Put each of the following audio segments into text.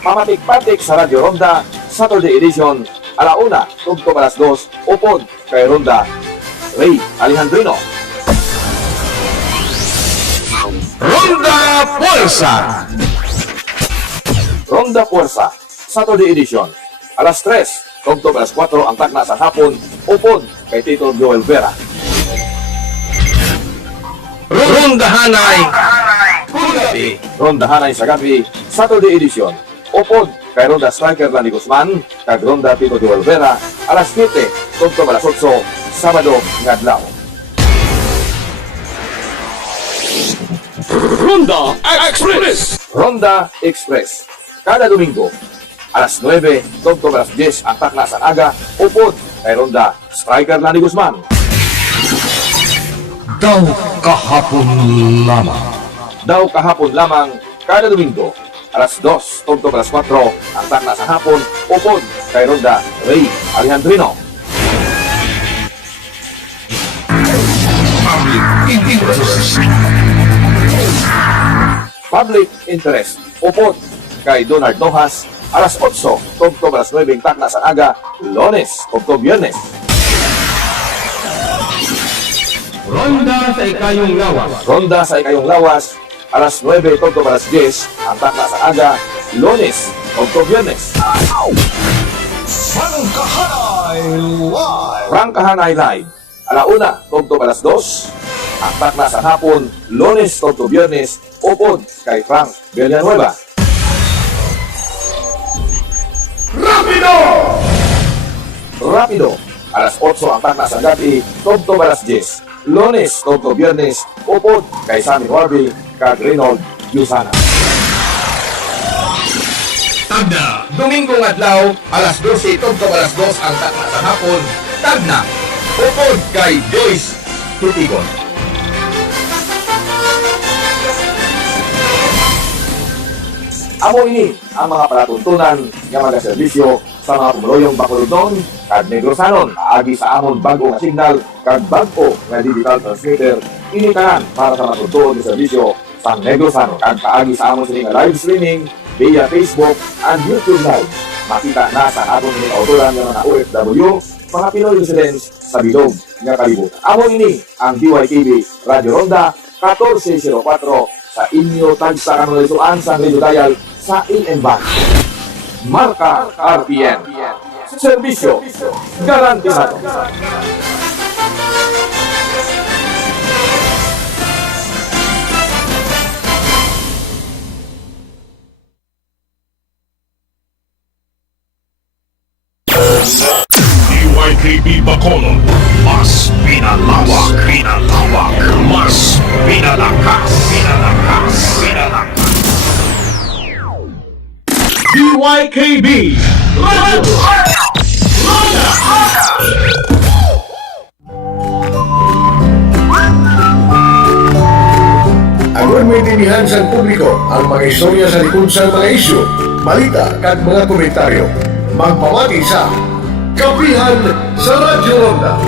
Pamatik-patik sa Radyo Ronda, Saturday edition, alauna, tugtog alas 2, upod kay Ronda, Ray Alejandrino. Ronda Puwersa! Ronda Puwersa, Saturday edition, alas 3, tugtog alas 4 ang takna sa hapon, upod kay Tito Joel Vera. Rondahanay! Gabi! Rondahanay sa gabi, Saturday edition, upod kay Ronda Striker Landy Guzman, kag Ronda Tito Joel Vera, alas 7, tugtog alas 8, Sabado ngadlaw. Ronda Express! Ronda Express, kada Domingo, alas 9, tugtog alas 10 ang takna sa aga, upod kay Ronda Striker Landy Guzman. Daw kahapon lamang. Daw kahapon lamang, kada Domingo, alas 2, tugtog alas 4 ang takna sa hapon, upod kay Ronda Ray Alejandrino. Public interest, upod kay Donald Nojas, alas 8, tugtog alas 9 ang takna sa aga, Lunes, tugtog Biyernes. Ronda sa ikayong lawas. Ronda sa ikayong lawas, alas 9, tugtog alas 10 ang takna sa aga, Lunes, tugtog Biyernes. Rangkahanay live, alauna, tugtog alas 2 ang takna sa hapon, Lunes, tugtog Biyernes, upod kay Frank Villanueva. Rapido, alas 8 ang takna sa gabi, tugtog alas 10, Lunes, tugtog Biyernes, upod kay Sammy Warby, kag Reynold Yusana. Tagna, Domingong adlaw, alas 12, tugtog alas 2 ang takna sa hapon. Tagna, upod kay Joyce Tutigon. Amo ini ang mga palatuntunan nga magaserbisyo sa mga pumuloyong Bacolodon kag Negrosanon, agi sa amon bago nga signal kag bago nga digital transmitter initanan para sa matuntuon ng serbisyo sa Negrosanon kag kaagi sa amon sining live streaming via Facebook and YouTube Live. Makita na sa aton mga autoran ng mga OFW, mga Pinoy residents sa bilog nga kalibutan. Amo ini ang DYTV Radio Ronda 1404 sa inyo tagsa kanunaysuan sa radio dial sa in-and-back. Marka RPN. Serbisyo garantisado. DYKB Bacolod, mas pinalawak, mas pinalakas. DYKB Radio Ronda. Agon maintindihan sa publiko ang mga istorya sa likod sa mga isyu, balita kag mga komentaryo. Magpamati sa Kapihan sa Radyo Ronda.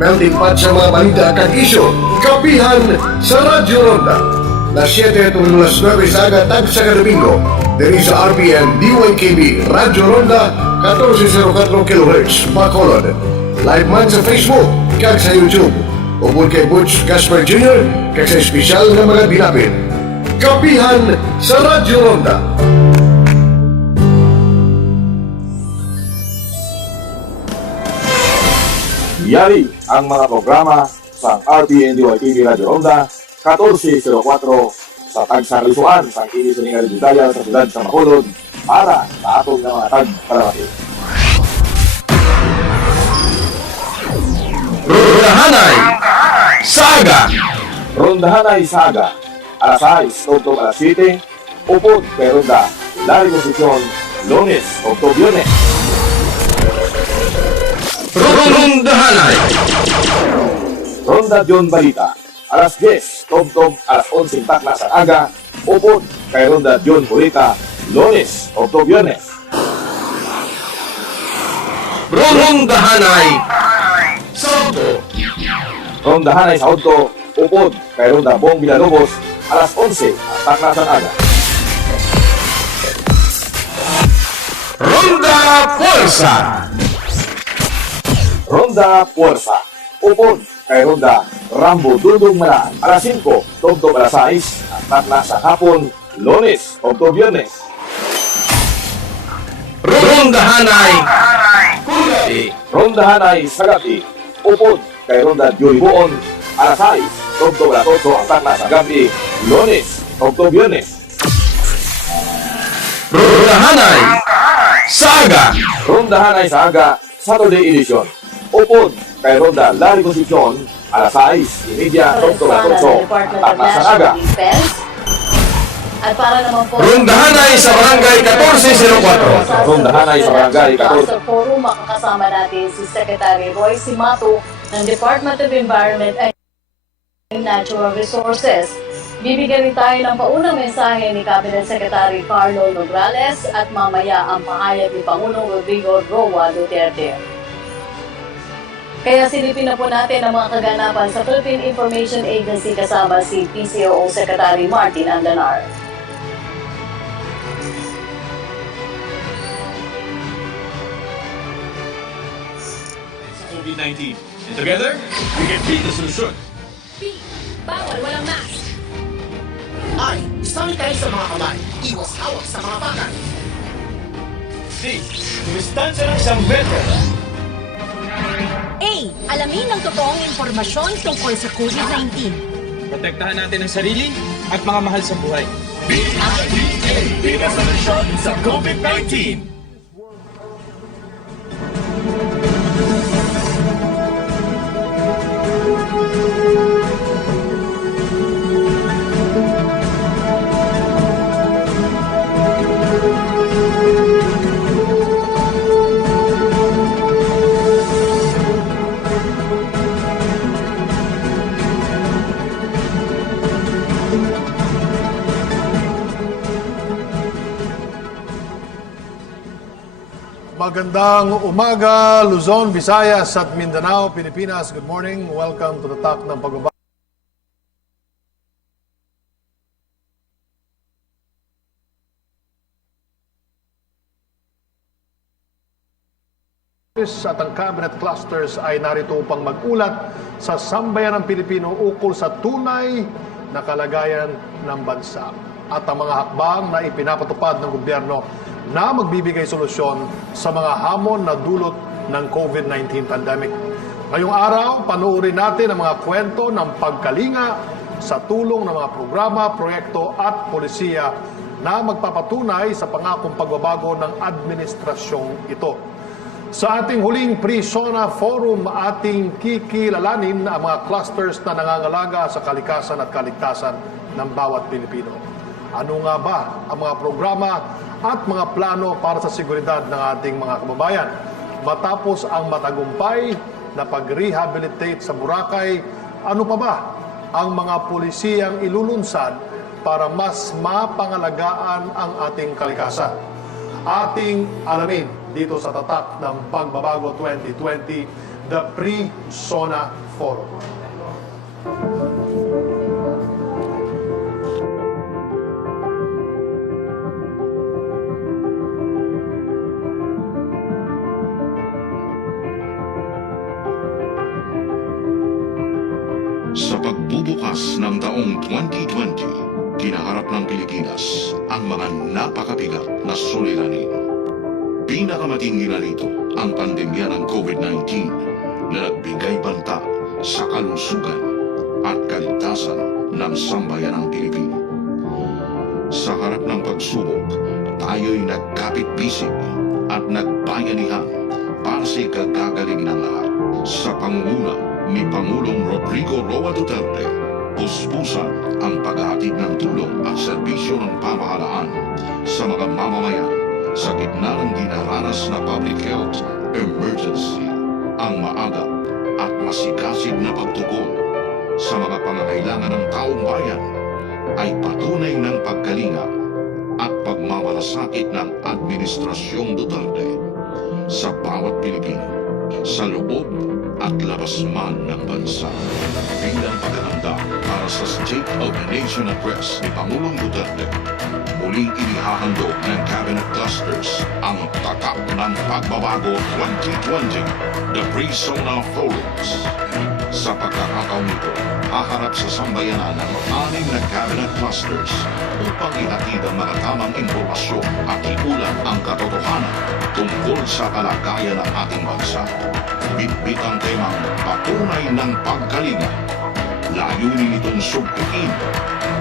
Melting pot sa mga balita kag isyu, Kapihan sa Radyo Ronda. Las 7 tuwing las 9 sa aga tag sa Domingo. Diri sa RPN DYKB Radyo Ronda 1404 kHz Bacolod. Live man sa Facebook kag sa YouTube. Ubod kay Butch Gasper Jr. kag sa espesyal na mga binapin. Kapihan sa Radyo Ronda. Yari ang mga programa sa RPN DYTV Radio Ronda 1404 sa tagsalisuan sa kini sa mga detail sa siyudad sa Bacolod para sa atong mga tagpalamati. Rondahanay Saga. Rondahanay Saga, alas 6, tugtog alas 7, upod kay Ronda Larry Constitucion, Lunes, tugtog Biyernes. Rondahanay Ronda John Balita, alas 10, tugtog alas 11 takla sa aga, upod kay Ronda John Burita, Lunes, tugtog Biyernes. Rondahanay Santo. Rondahanay sa Auto, upod kay Ronda Bong Villalobos, alas 11 ang taklasan aga. Ronda Puwersa. Ronda Puwersa. Upod kay Ronda Rambo Dudong Malaan. Alas 5, tugtog alas 6, ang taklasan hapon, Lunes, o Biyernes. Rondahanay. Kulati. Rondahanay sa gabi. Upod kay Ronda Juriboon. Alas 6, tugtog alas 8, ang taklasan gabi, Lunes, o Biyernes. Rondahanay. Saga. Rondahanay sa aga, Saturday edition. Upod kay Ronda Larry Concepcion, alas 6:30, tugtog alas 8, Department of taklasan aga. National Defense. At para naman po Rondahanay sa Barangay 1404. Rondahanay sa Barangay 14. Sa forum, makakasama natin si Secretary Roy Simato ng Department of Environment and Natural Resources. Bibigyan rin tayo ng paunang mensahe ni Cabinet Secretary Carlo Nograles at mamaya ang pahayag ni Pangulong Rodrigo Roa Duterte. Kaya silipin na po natin ang mga kaganapan sa Philippine Information Agency kasama si PCOO Secretary Martin Andanar. COVID-19. And together, we can beat the solution. B. Bawal walang mask. I. Sanitize sa mga kamay. Iwas hawak sa mga bakal. D. Distansya ng 1 metro. A. Alamin ang totoong impormasyon tungkol sa COVID-19. Protektahan natin ang sarili at mga mahal sa buhay. Beat the solution sa COVID-19. Magandang umaga, Luzon, Visayas at Mindanao, Pilipinas. Good morning. Welcome to the Talk ng Pagbaba. At ang cabinet clusters ay narito upang mag-ulat sa sambayan ng Pilipino ukol sa tunay na kalagayan ng bansa at ang mga hakbang na ipinapatupad ng gobyerno na magbibigay solusyon sa mga hamon na dulot ng COVID-19 pandemic. Ngayong araw, panuorin natin ang mga kwento ng pagkalinga sa tulong ng mga programa, proyekto at polisiya na magpapatunay sa pangakong pagbabago ng administrasyong ito. Sa ating huling pre-SONA forum, ating kikilalanin ang mga clusters na nangangalaga sa kalikasan at kaligtasan ng bawat Pilipino. Ano nga ba ang mga programa at mga plano para sa seguridad ng ating mga kababayan? Matapos ang matagumpay na pag-rehabilitate sa Boracay, ano pa ba ang mga pulisiyang ilulunsad para mas mapangalagaan ang ating kalikasan? Ating alamin dito sa tatak ng Pagbabago 2020, the Pre-SONA Forum. Sa pagbubukas ng taong 2020, kinaharap ng Pilipinas ang mga napakabigat na suliranin. Pinakamatingin na rito ang pandemya ng COVID-19 na nagbigay banta sa kalusugan at kaligtasan ng sambayanang Pilipino. Sa harap ng pagsubok, tayo'y nagkapit-bisig at nagbayanihan para sa ikagagaling ng lahat. Sa pangunguna ni Pangulong Rodrigo Roa Duterte, puspusan ang paghahatid ng tulong at serbisyo ng pamahalaan sa mga mamamayan sa gitna ng dinaranas na public health emergency. Ang maaga at masigasig na pagtugon sa mga pangangailangan ng taong bayan ay patunay ng pagkalinga at pagmamalasakit ng Administrasyong Duterte sa bawat Pilipino, sa loob at labas man ng bansa. Bilang paghahanda para sa State of the Nation Address ni Pangulong Duterte, muling inihahandog ng Cabinet Clusters ang tatak ng pagbabago 2020, the Pre-SONA Forums. Sa pagkakataong ito, haharap sa sambayanan ng 6 na Cabinet Clusters upang ihatid ang mga tamang impormasyon at iulat ang katotohanan tungkol sa kalagayan ng ating bansa. Bitbit ang temang patunay ng pagkalinga. Layunin itong sugpuin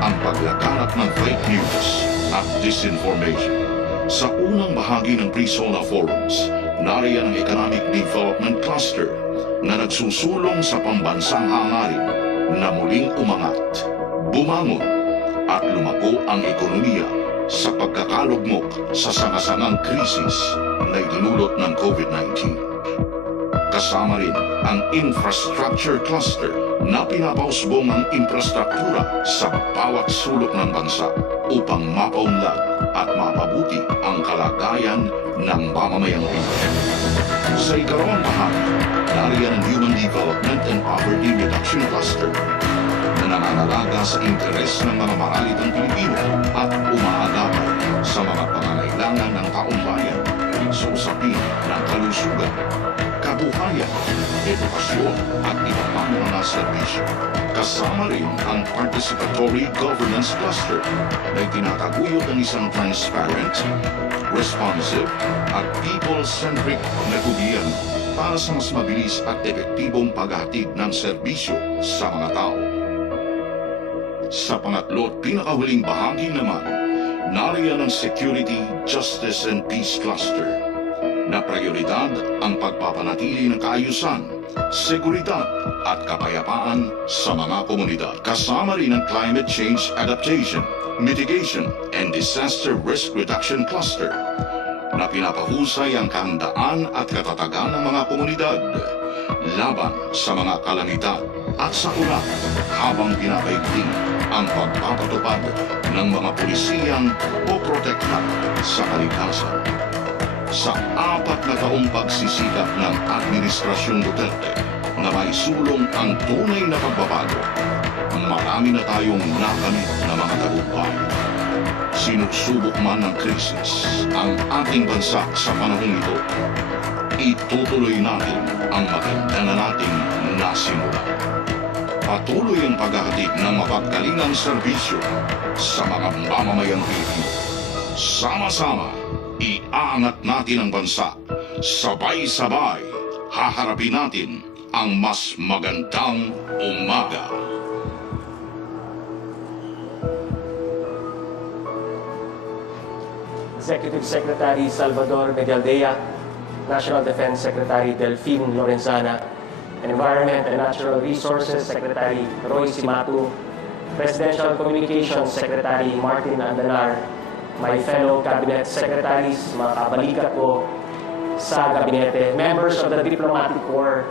ang paglaganap ng fake news at disinformation. Sa unang bahagi ng Pre-SONA Forums, nariyan ang Economic Development Cluster na nagsusulong sa pambansang hangarin na muling umangat, bumangon at lumago ang ekonomiya sa pagkakalugmok sa sangasangang krisis na idinulot ng COVID-19. Kasama rin ang Infrastructure Cluster na pinapausbong ang infrastruktura sa bawat sulok ng bansa upang mapaunlad at mapabuti ang kalagayan ng mamamayang Pilipino. Sa ikalawang bahagi, nariyan ang Human Development and Poverty Reduction Cluster na nanganalaga sa interes ng mga maralitang Pilipino at umaagapay sa mga pangangailangan ng taong bayan sa usapin ng kalusugan, kabuhayan, edukasyon at iba pang mga serbisyo. Kasama rin ang Participatory Governance Cluster na itinataguyod ng isang transparent, responsive at people-centric na gobyerno para sa mas mabilis at epektibong paghatid ng serbisyo sa mga tao. Sa pangatlo at pinakahuling bahagi naman, nariyan ang Security, Justice and Peace Cluster na prioridad ang pagpapanatili ng kaayusan, seguridad at kapayapaan sa mga komunidad. Kasama rin ang Climate Change Adaptation, Mitigation and Disaster Risk Reduction Cluster na pinapahusay ang kahandaan at katatagan ng mga komunidad laban sa mga kalamidad at sakuna habang pinapaigting ang pagpapatupad ng mga pulisiyang poprotekta sa kaligtasan. Sa 4 na taong pagsisikap ng Administrasyon Duterte na maisulong ang tunay na pagbabago, marami na tayong nakamit na mga tagumpay. Sinusubok man ng krisis ang ating bansa sa panahon ito, itutuloy natin ang maganda na nating nasimula. Patuloy ang paghahatid ng mapagkalingang serbisyo sa mga mamamayang Pilipino. Sama-sama, iaangat natin ang bansa. Sabay-sabay, haharapin natin ang mas magandang umaga. Executive Secretary Salvador Medialdea, National Defense Secretary Delphine Lorenzana, Environment and Natural Resources Secretary Roy Simatu, Presidential Communications Secretary Martin Andanar, my fellow Cabinet Secretaries, mga kabalikat ko sa Gabinete, members of the Diplomatic Corps,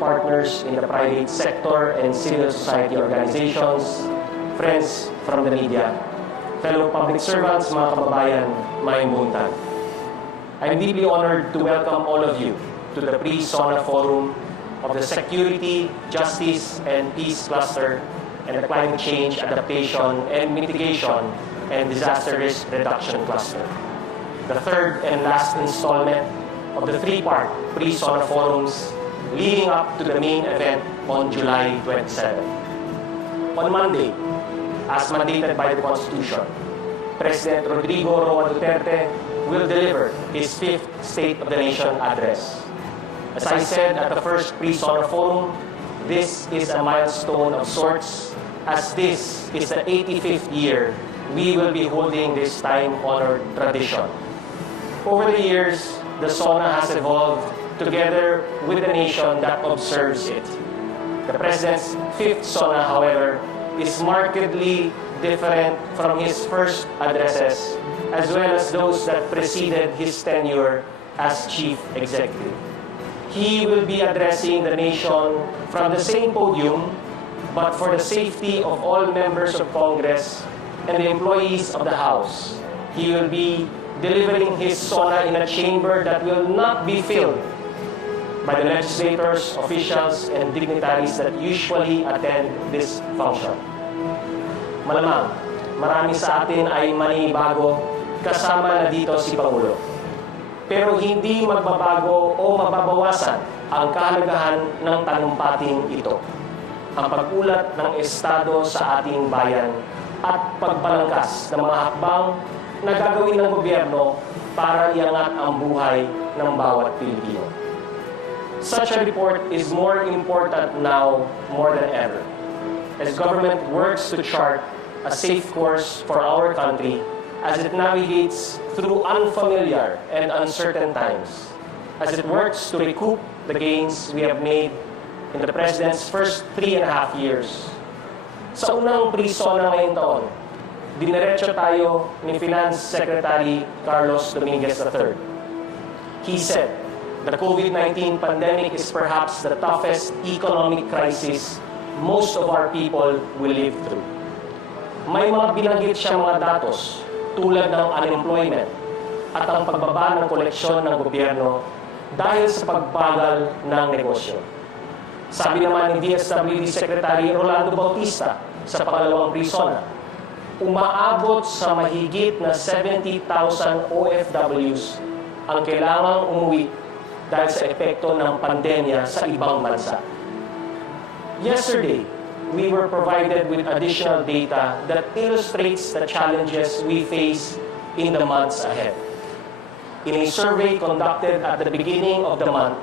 partners in the private sector and civil society organizations, friends from the media, fellow public servants, mga kababayan, maayong buntag. I'm deeply honored to welcome all of you to the Pre-SONA Forum of the Security, Justice, and Peace Cluster and the Climate Change Adaptation and Mitigation and Disaster Risk Reduction Cluster, the third and last installment of the 3-part Pre-SONA Forums leading up to the main event on July 27. On Monday, as mandated by the Constitution, President Rodrigo Roa Duterte will deliver his 5th State of the Nation address. As I said at the first Pre-SONA Forum, this is a milestone of sorts, as this is the 85th year we will be holding this time-honored tradition. Over the years, the SONA has evolved together with the nation that observes it. The President's 5th SONA, however, is markedly different from his first addresses, as well as those that preceded his tenure as Chief Executive. He will be addressing the nation from the same podium, but for the safety of all members of Congress and the employees of the House. He will be delivering his SONA in a chamber that will not be filled by the legislators, officials, and dignitaries that usually attend this function. Malamang, marami sa atin ay manibago kasama na dito si Pangulo. Pero hindi magbabago o mababawasan ang kahalagahan ng talumpating ito. Ang pag-ulat ng Estado sa ating bayan at pagbalangkas ng mga hakbang na gagawin ng gobyerno para iangat ang buhay ng bawat Pilipino. Such a report is more important now more than ever, as government works to chart a safe course for our country as it navigates through unfamiliar and uncertain times, as it works to recoup the gains we have made in the President's first 3.5 years. Sa unang pre-SONA ngayong taon, diniretso tayo ni Finance Secretary Carlos Dominguez III. He said, the COVID-19 pandemic is perhaps the toughest economic crisis most of our people will live through. May mga binanggit siyang mga datos tulad ng unemployment at ang pagbaba ng koleksyon ng gobyerno dahil sa pagbagal ng negosyo. Sabi naman ni DSWD Secretary Rolando Bautista sa pangalawang pre-SONA, umaabot sa mahigit na 70,000 OFWs ang kailangang umuwi dahil sa epekto ng pandemya sa ibang bansa. Yesterday, we were provided with additional data that illustrates the challenges we face in the months ahead. In a survey conducted at the beginning of the month,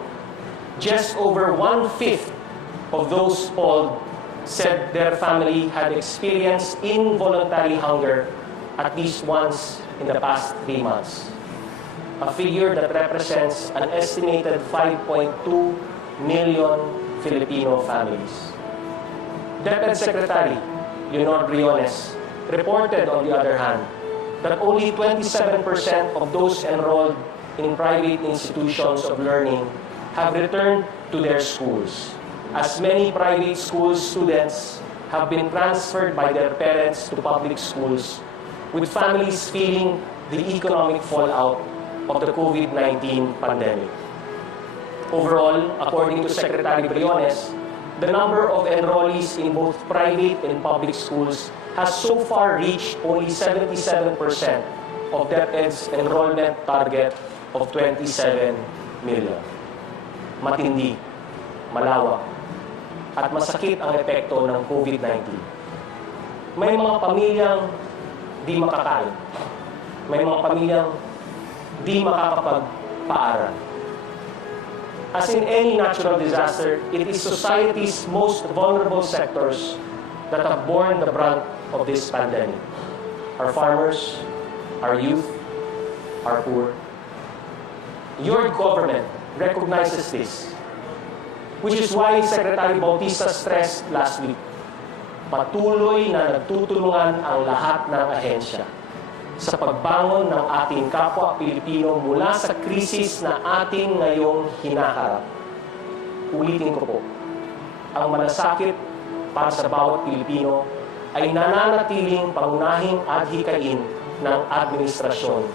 just over 1/5 of those polled said their family had experienced involuntary hunger at least once in the past 3 months. A figure that represents an estimated 5.2 million Filipino families. DepEd Secretary Leonor Briones reported, on the other hand, that only 27% of those enrolled in private institutions of learning have returned to their schools, as many private school students have been transferred by their parents to public schools, with families feeling the economic fallout of the COVID-19 pandemic. Overall, according to Secretary Briones, the number of enrollees in both private and public schools has so far reached only 77% of DepEd's enrollment target of 27 million. Matindi, malawak, at masakit ang epekto ng COVID-19. May mga pamilyang di makakain. May mga pamilyang di makakapagpaaral. As in any natural disaster, it is society's most vulnerable sectors that have borne the brunt of this pandemic. Our farmers, our youth, our poor. Your government recognizes this, which is why Secretary Bautista stressed last week, patuloy na nagtutulungan ang lahat ng ahensya sa pagbangon ng ating kapwa Pilipino mula sa krisis na ating ngayong hinaharap. Ulitin ko po, ang malasakit para sa bawat Pilipino ay nananatiling pangunahing adhikain ng administrasyon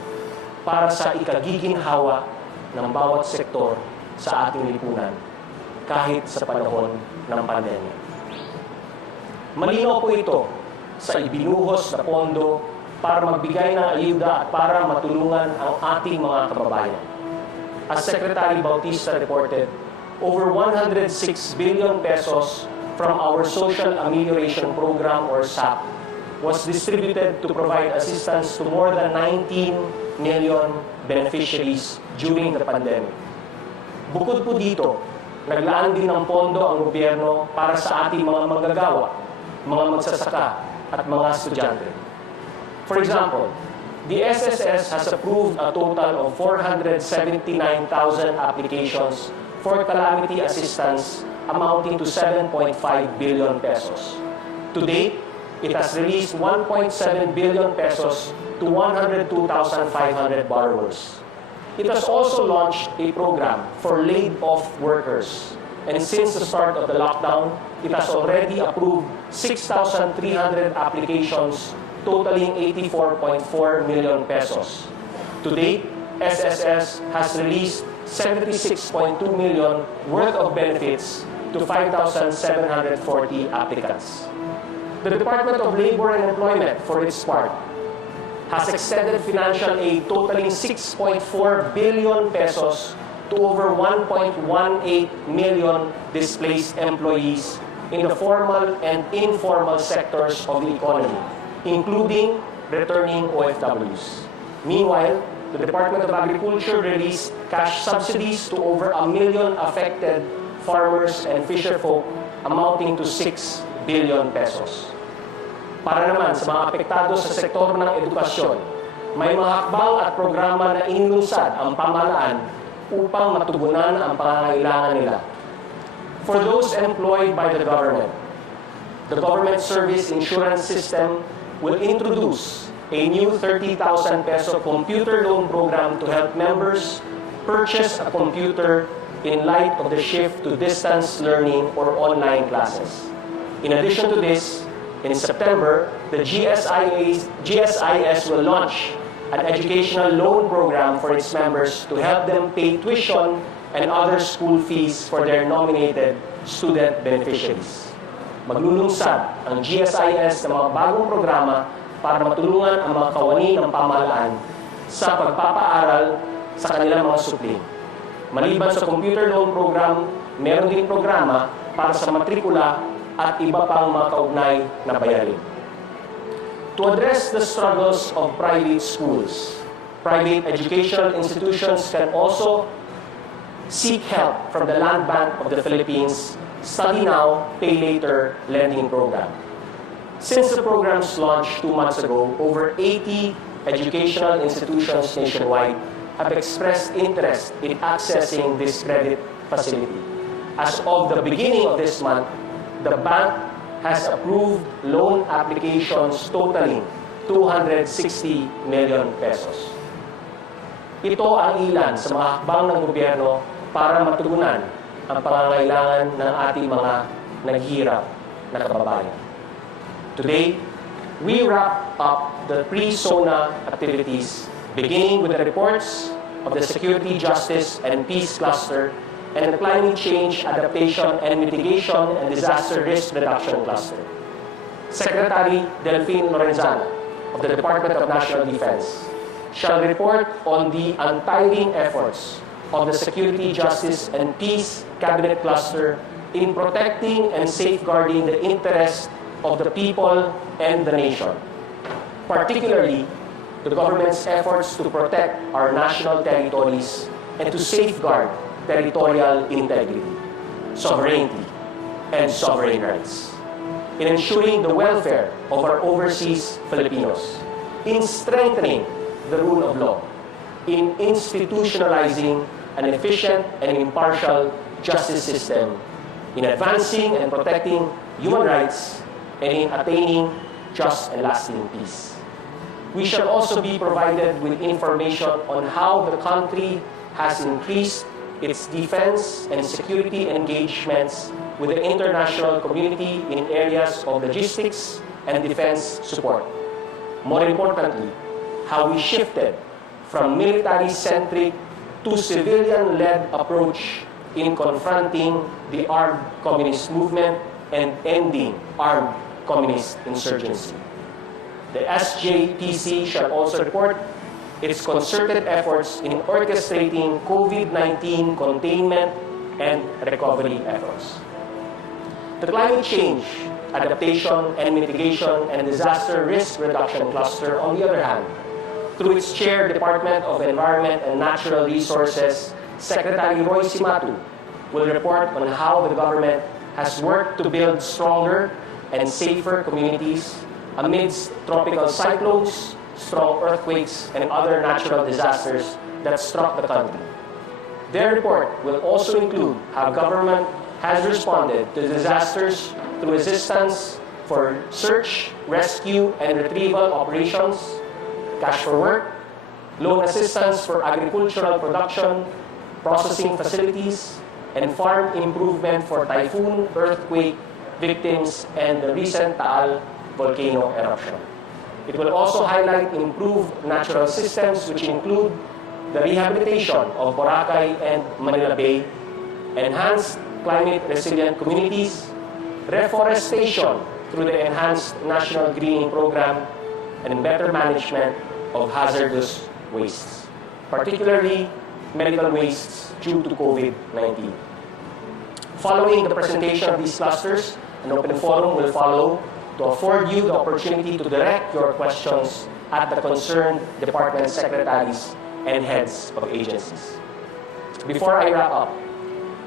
para sa ikagiginhawa ng bawat sektor sa ating lipunan, kahit sa panahon ng pandemya. Malinaw po ito sa ibinuhos na pondo para magbigay ng ayuda at para matulungan ang ating mga kababayan. As Secretary Bautista reported, over 106 billion pesos from our Social Amelioration Program or SAP was distributed to provide assistance to more than 19 million beneficiaries during the pandemic. Bukod po dito, naglaan din ng pondo ang gobyerno para sa ating mga manggagawa, mga magsasaka at mga estudyante. For example, the SSS has approved a total of 479,000 applications for calamity assistance amounting to 7.5 billion pesos. To date, it has released 1.7 billion pesos to 102,500 borrowers. It has also launched a program for laid-off workers. And since the start of the lockdown, it has already approved 6,300 applications totaling 84.4 million pesos. To date, SSS has released 76.2 million worth of benefits to 5,740 applicants. The Department of Labor and Employment, for its part, has extended financial aid totaling 6.4 billion pesos to over 1.18 million displaced employees in the formal and informal sectors of the economy, including returning OFWs. Meanwhile, the Department of Agriculture released cash subsidies to over 1 million affected farmers and fisherfolk amounting to 6 billion pesos. Para naman sa mga apektado sa sektor ng edukasyon, may mga hakbang at programa na inilunsad ang pamahalaan upang matugunan ang pangangailangan nila. For those employed by the Government Service Insurance System will introduce a new 30,000 peso computer loan program to help members purchase a computer in light of the shift to distance learning or online classes. In addition to this, in September, the GSIS will launch an educational loan program for its members to help them pay tuition and other school fees for their nominated student beneficiaries. Maglulunsad ang GSIS ng mga bagong programa para matulungan ang mga kawani ng pamahalaan sa pagpapaaral sa kanilang mga supling. Maliban sa computer loan program, meron din programa para sa matrikula at iba pang mga kaugnay na bayarin. To address the struggles of private schools, private educational institutions can also seek help from the Land Bank of the Philippines Study Now, Pay Later lending program. Since the program's launch 2 months ago, over 80 educational institutions nationwide have expressed interest in accessing this credit facility. As of the beginning of this month, the bank has approved loan applications totaling 260 million pesos. Ito ang ilan sa mga hakbang ng gobyerno para matugunan ang pangangailangan ng ating mga naghihirap na kababayan. Today, we wrap up the pre-SONA activities, beginning with the reports of the Security, Justice, and Peace Cluster and the Climate Change Adaptation and Mitigation and Disaster Risk Reduction Cluster. Secretary Delphine Lorenzana of the Department of National Defense shall report on the untiring efforts of the Security, Justice, and Peace Cabinet Cluster in protecting and safeguarding the interests of the people and the nation, particularly the government's efforts to protect our national territories and to safeguard territorial integrity, sovereignty, and sovereign rights, in ensuring the welfare of our overseas Filipinos, in strengthening the rule of law, in institutionalizing an efficient and impartial justice system, in advancing and protecting human rights, and in attaining just and lasting peace. We shall also be provided with information on how the country has increased its defense and security engagements with the international community in areas of logistics and defense support. More importantly, how we shifted from military-centric to civilian-led approach in confronting the armed communist movement and ending armed communist insurgency. The SJPC shall also report its concerted efforts in orchestrating COVID-19 containment and recovery efforts. The Climate Change, Adaptation and Mitigation and Disaster Risk Reduction Cluster, on the other hand, through its Chair, Department of Environment and Natural Resources, Secretary Roy Simatu, will report on how the government has worked to build stronger and safer communities amidst tropical cyclones, strong earthquakes, and other natural disasters that struck the country. Their report will also include how government has responded to disasters through assistance for search, rescue, and retrieval operations, cash for work, loan assistance for agricultural production, processing facilities, and farm improvement for typhoon, earthquake victims, and the recent Taal volcano eruption. It will also highlight improved natural systems which include the rehabilitation of Boracay and Manila Bay, enhanced climate-resilient communities, reforestation through the enhanced National Greening Program, and better management of hazardous wastes, particularly medical wastes due to COVID-19. Following the presentation of these clusters, an open forum will follow to afford you the opportunity to direct your questions at the concerned department secretaries and heads of agencies. Before I wrap up,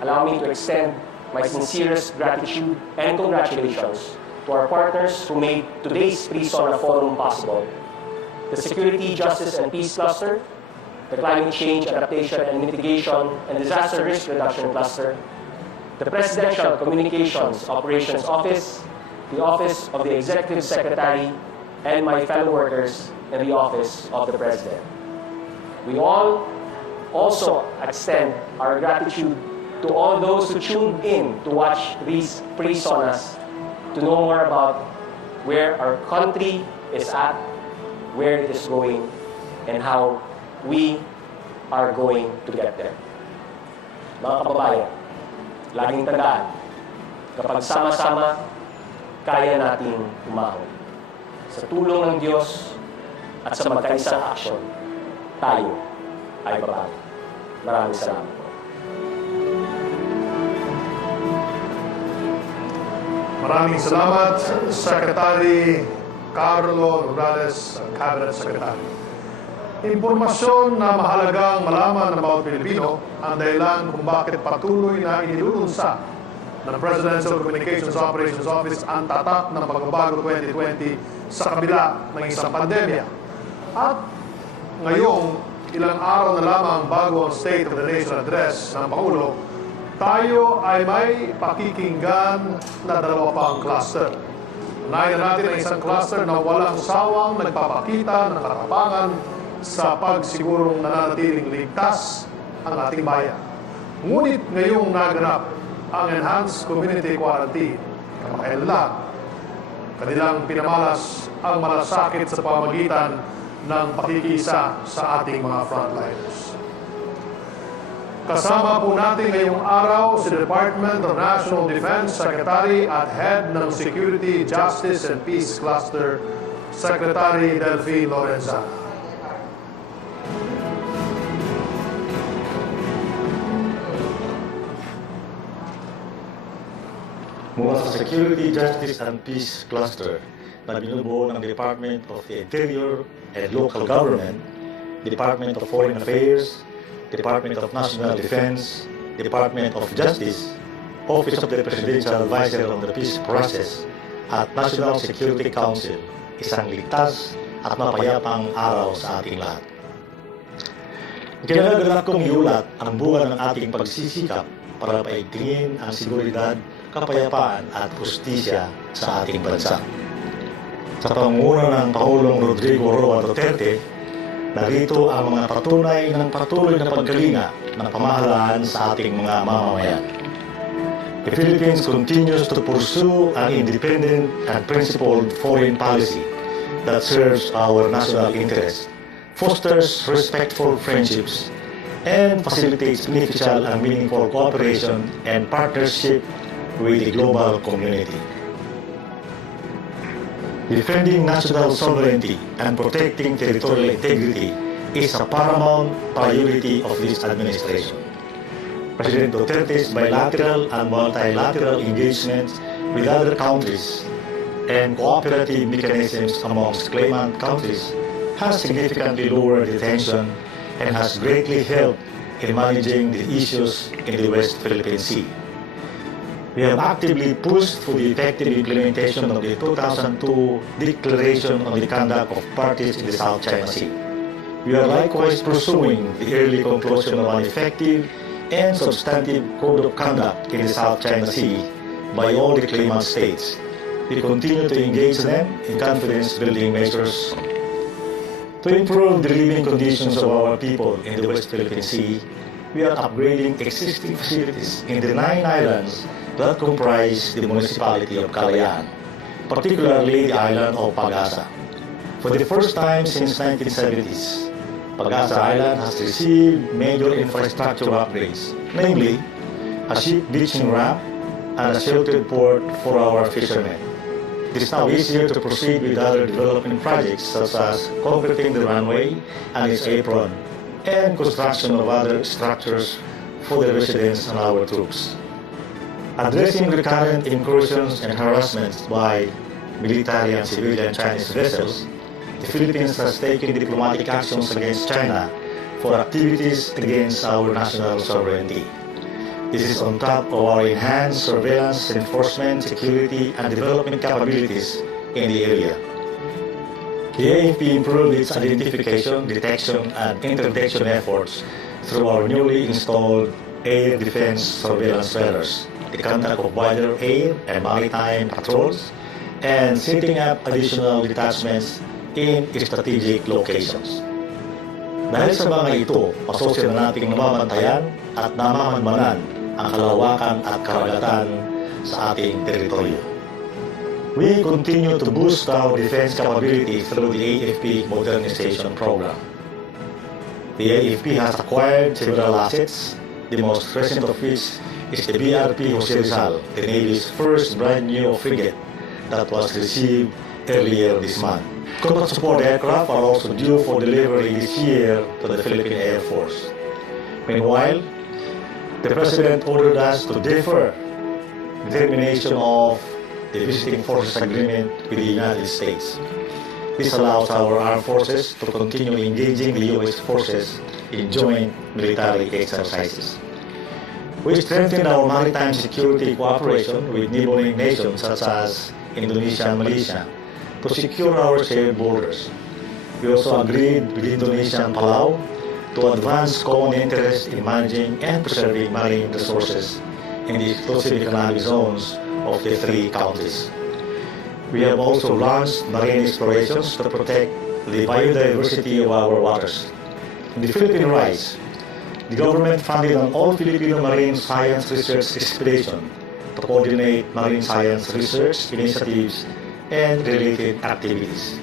allow me to extend my sincerest gratitude and congratulations to our partners who made today's pre-SONA forum possible: the Security, Justice, and Peace Cluster, the Climate Change, Adaptation, and Mitigation and Disaster Risk Reduction Cluster, the Presidential Communications Operations Office, the Office of the Executive Secretary, and my fellow workers in the Office of the President. We all also extend our gratitude to all those who tuned in to watch these pre-SONAs to know more about where our country is at, where it is going, and how we are going to get there. Mga kababayan, laging tandaan, kapag sama-sama, kaya nating umahon. Sa tulong ng Diyos at sa magkaisang aksyon, tayo ay babago. Maraming salamat po. Maraming salamat, Secretary Carlo Morales, Cabinet Secretary. Impormasyon na mahalagang malaman ng bawat Pilipino ang dahilan kung bakit patuloy na inilulunsa ng Presidential Communications Operations Office ang tatak ng pagbabago 2020 sa kabila ng isang pandemya. At ngayong ilang araw na lamang bago ang State of the Nation Address ng Pangulo, tayo ay may pakikinggan na dalawa pang cluster. Unahin natin ang isang cluster na walang sawang nagpapakita ng katapangan sa pagsigurong nananatiling ligtas ang ating bayan. Ngunit ngayong naganap ang Enhanced Community Quarantine, kamakailan lang, kanilang pinamalas ang malasakit sa pamagitan ng pakikisa sa ating mga frontliners. Kasama po natin ngayong araw si Department of National Defense Secretary at Head ng Security, Justice, and Peace Cluster, Secretary Delphine Lorenzana. Mula sa Security, Justice, and Peace Cluster na binubuo ng Department of the Interior and Local Government, Department of Foreign Affairs, Department of National Defense, Department of Justice, Office of the Presidential Advisor on the Peace Process, at National Security Council, isang ligtas at mapayapang araw sa ating lahat. Kinagagalak kong iulat ang bunga ng ating pagsisikap para paigtingin ang seguridad, kapayapaan at hustisya sa ating bansa. Sa pangunguna ng Pangulong Rodrigo Roa Duterte, narito ang mga patunay ng patuloy na pagkalinga ng pamahalaan sa ating mga mamamayan. The Philippines continues to pursue an independent and principled foreign policy that serves our national interest, fosters respectful friendships, and facilitates beneficial and meaningful cooperation and partnership with the global community. Defending national sovereignty and protecting territorial integrity is a paramount priority of this administration. President Duterte's bilateral and multilateral engagements with other countries and cooperative mechanisms amongst claimant countries has significantly lowered the tension and has greatly helped in managing the issues in the West Philippine Sea. We have actively pushed for the effective implementation of the 2002 Declaration on the Conduct of Parties in the South China Sea. We are likewise pursuing the early conclusion of an effective and substantive code of conduct in the South China Sea by all the claimant states. We continue to engage them in confidence-building measures to improve the living conditions of our people in the West Philippine Sea. We are upgrading existing facilities in the 9 islands that comprise the municipality of Kalayaan, particularly the island of Pag-asa. For the first time since 1970s, Pag-asa Island has received major infrastructure upgrades, namely a ship beaching ramp and a sheltered port for our fishermen. It is now easier to proceed with other development projects such as concreting the runway and its apron and construction of other structures for the residents and our troops. Addressing recurrent incursions and harassments by military and civilian Chinese vessels, the Philippines has taken diplomatic actions against China for activities against our national sovereignty. This is on top of our enhanced surveillance, enforcement, security, and development capabilities in the area. The AFP improved its identification, detection, and interdiction efforts through our newly installed air defense surveillance radars, the conduct of wider air and maritime patrols, and setting up additional detachments in strategic locations. Dahil sa mga ito, pasosyo na nating namamantayan at namamanmanan ang kalawakan at karagatan sa ating teritoryo. We continue to boost our defense capabilities through the AFP Modernization Program. The AFP has acquired several assets, the most recent of which is the BRP Jose Rizal, the Navy's first brand new frigate that was received earlier this month. Combat support aircraft are also due for delivery this year to the Philippine Air Force. Meanwhile, the President ordered us to defer the termination of the Visiting Forces Agreement with the United States. This allows our armed forces to continue engaging the U.S. forces in joint military exercises. We strengthened our maritime security cooperation with neighboring nations such as Indonesia and Malaysia to secure our shared borders. We also agreed with Indonesia and Palau to advance common interest in managing and preserving marine resources in the exclusive economic zones of the three countries. We have also launched marine explorations to protect the biodiversity of our waters. In the Philippine Rise, the government funded an all-Filipino marine science research expedition to coordinate marine science research initiatives and related activities.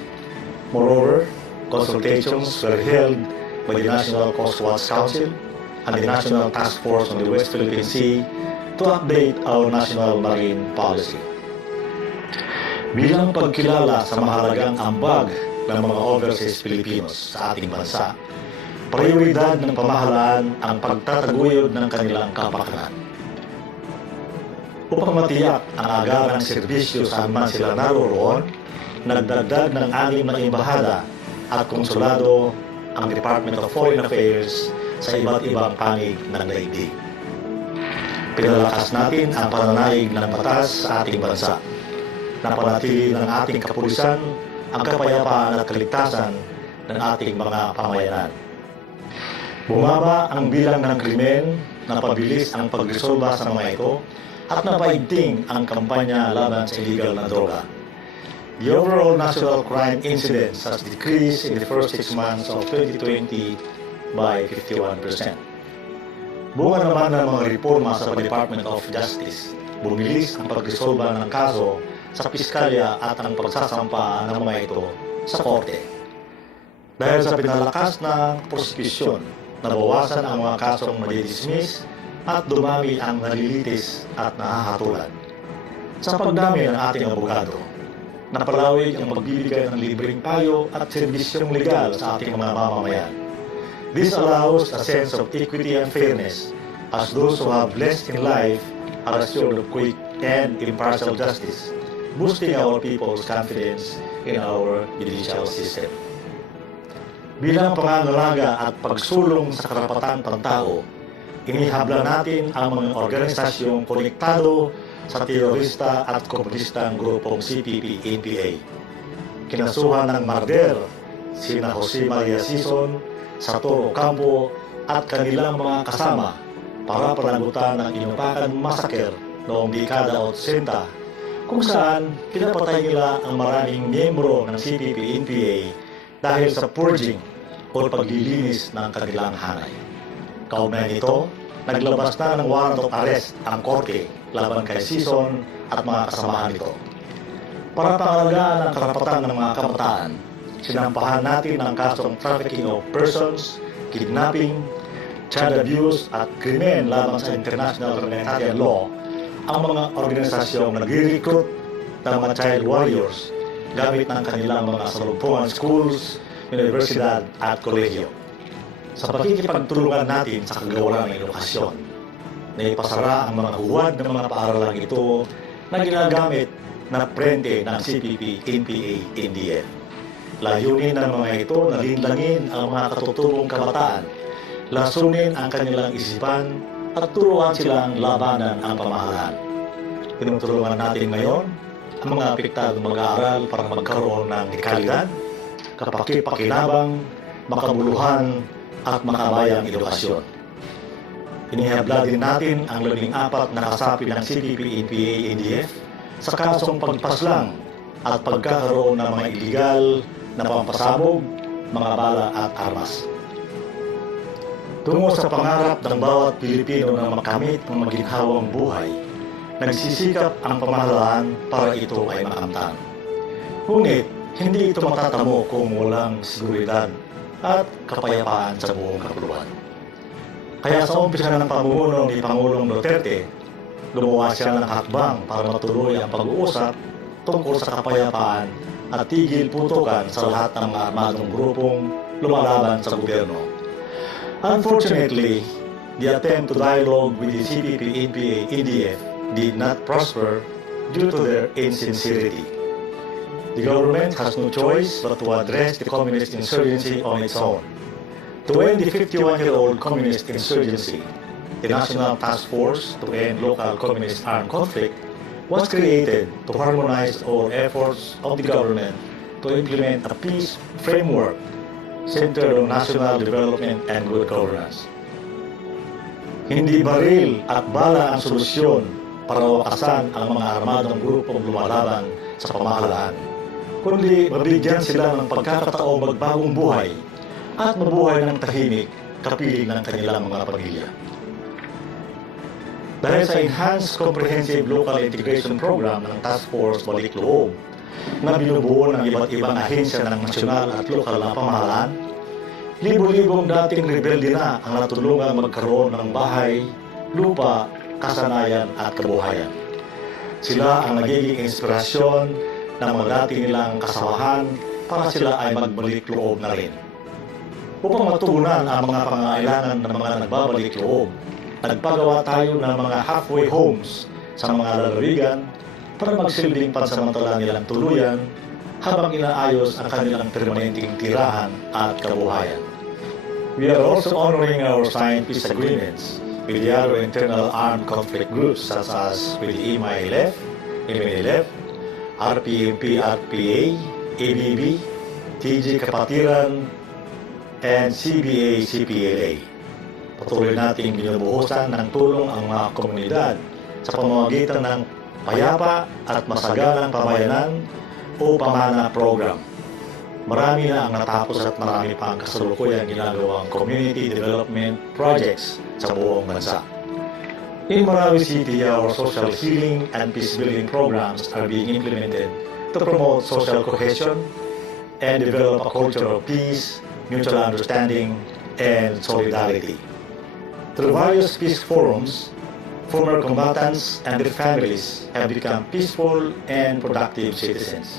Moreover, consultations were held by the National Coast Watch Council and the National Task Force on the West Philippine Sea to update our national marine policy. Bilang pagkilala sa mahalagang ambag ng mga overseas Filipinos sa ating bansa, prioridad ng pamahalaan ang pagtataguyod ng kanilang kapakanan. Upang matiyak ang agarang serbisyo saan man sila naroroon, nagdagdag ng 6 na embahada at konsulado ang Department of Foreign Affairs sa iba't ibang panig ng daigdig. Pinalakas natin ang pananaig ng batas sa ating bansa. Napanatili ng ating kapulisan ang kapayapaan at kaligtasan ng ating mga pamayanan. Bumaba ang bilang ng krimen, napabilis ang pagresolba sa mga ito, at napaigting ang kampanya laban sa illegal na droga. The overall national crime incidence has decreased in the first 6 months of 2020 by 51%. Bunga naman ng mga reforma sa Department of Justice, bumilis ang pagresolba ng kaso sa piskalya at ang pagsasampa ng mga ito sa korte. Dahil sa pinalakas ng prosekusyon, nabawasan ang mga kasong madidismiss at dumami ang nalilitis at nahahatulan. Sa pagdami ng ating abogado, napalawig ang pagbibigay ng libreng payo at serbisyong legal sa ating mga mamamayan. This allows a sense of equity and fairness as those who have less in life are assured of quick and impartial justice, boosting our people's confidence in our judicial system. Bilang pangangalaga at pagsulong sa karapatan ng tao, inihabla natin ang mga organisasyong konektado sa terorista at komunistang grupong CPP-NPA. Kinasuhan ng marder sina Jose Maria Sison, Sartor Ocampo at kanilang mga kasama para panagutan ang inupakan massacre noong dekada 80 kung saan pinapatay nila ang maraming miyembro ng CPP-NPA dahil sa purging o paglilinis ng kanilang hanay. Kaugnay nito, naglabas na ng warrant of arrest ang korte laban kay Sison at mga kasamahan nito. Para pangalagaan ang karapatan ng mga kabataan, sinampahan natin ang kasong trafficking of persons, kidnapping, child abuse at krimen laban sa international humanitarian law ang mga organisasyong nagre-recruit ng mga child warriors gamit ng kanilang mga salumpungan schools, universidad at kolehiyo. Sa pakikipagtulungan natin sa kagawaran ng edukasyon, naipasara ang mga huwad ng mga paaralang ito na ginagamit na prente ng CPP, NPA, NDF. Layunin ng mga ito na linlangin ang mga katutubong kabataan, lasunin ang kanilang isipan at turuan silang labanan ang pamahalaan. Tinutulungan natin ngayon ang mga apektadong mag-aaral para magkaroon ng dekalidad, kapaki-pakinabang, makabuluhan at makabayang edukasyon. Inihabla din natin ang 14 na kasapi ng CPP, NPA, NDF sa kasong pagpaslang at pagkakaroon ng mga iligal na pampasabog, mga bala at armas. Tungo sa pangarap ng bawat Pilipino na makamit ang maginhawang buhay, nagsisikap ang pamahalaan para ito ay makamtan. Ngunit, hindi ito matatamo kung walang seguridad at kapayapaan sa buong kapuluan. Kaya sa umpisa ng pamumuno ni Pangulong Duterte, gumawa siya ng hakbang para matuloy ang pag-uusap tungkol sa kapayapaan at tigil putukan sa lahat ng mga armadong grupong lumalaban sa gobyerno. Unfortunately, the attempt to dialogue with the CPP, NPA, NDF did not prosper due to their insincerity. The government has no choice but to address the communist insurgency on its own. To end the 51-year-old communist insurgency, the National Task Force to End Local Communist Armed Conflict was created to harmonize all efforts of the government to implement a peace framework centered on national development and good governance. Hindi baril at bala ang solusyon para wakasan ang mga armadong grupong lumalaban sa pamahalaan, kundi mabigyan sila ng pagkakataong magbagong buhay at mabuhay ng tahimik kapiling ng kanilang mga pamilya. Dahil sa Enhanced Comprehensive Local Integration Program ng Task Force Balik Loob na binubuo ng iba't ibang ahensya ng nasyonal at lokal na pamahalaan, libo-libong dating rebelde na ang natulungang magkaroon ng bahay, lupa, kasanayan at kabuhayan. Sila ang nagiging inspirasyon ng mga dati nilang kasamahan para sila ay magbalik loob na rin. Upang matugunan ang mga pangailangan ng mga nagbabalik loob, nagpagawa tayo ng mga halfway homes sa mga lalawigan para magsilbing pansamantala nilang tuluyan habang inaayos ang kanilang permanenteng tirahan at kabuhayan. We are also honoring our signed peace agreements with the other internal armed conflict groups such as with the MILF, MNLF, RPMP, RPA, ABB, TG Kapatiran, and CBA, CPLA. Patuloy nating binubuhusan ng tulong ang mga komunidad sa pamamagitan ng payapa at masagalang pamayanan o pamana program. Marami na ang natapos at marami pang kasalukuyang ginagawang community development projects sa buong bansa. In Marawi City, our social healing and peace-building programs are being implemented to promote social cohesion and develop a culture of peace, mutual understanding, and solidarity. Through various peace forums, former combatants and their families have become peaceful and productive citizens.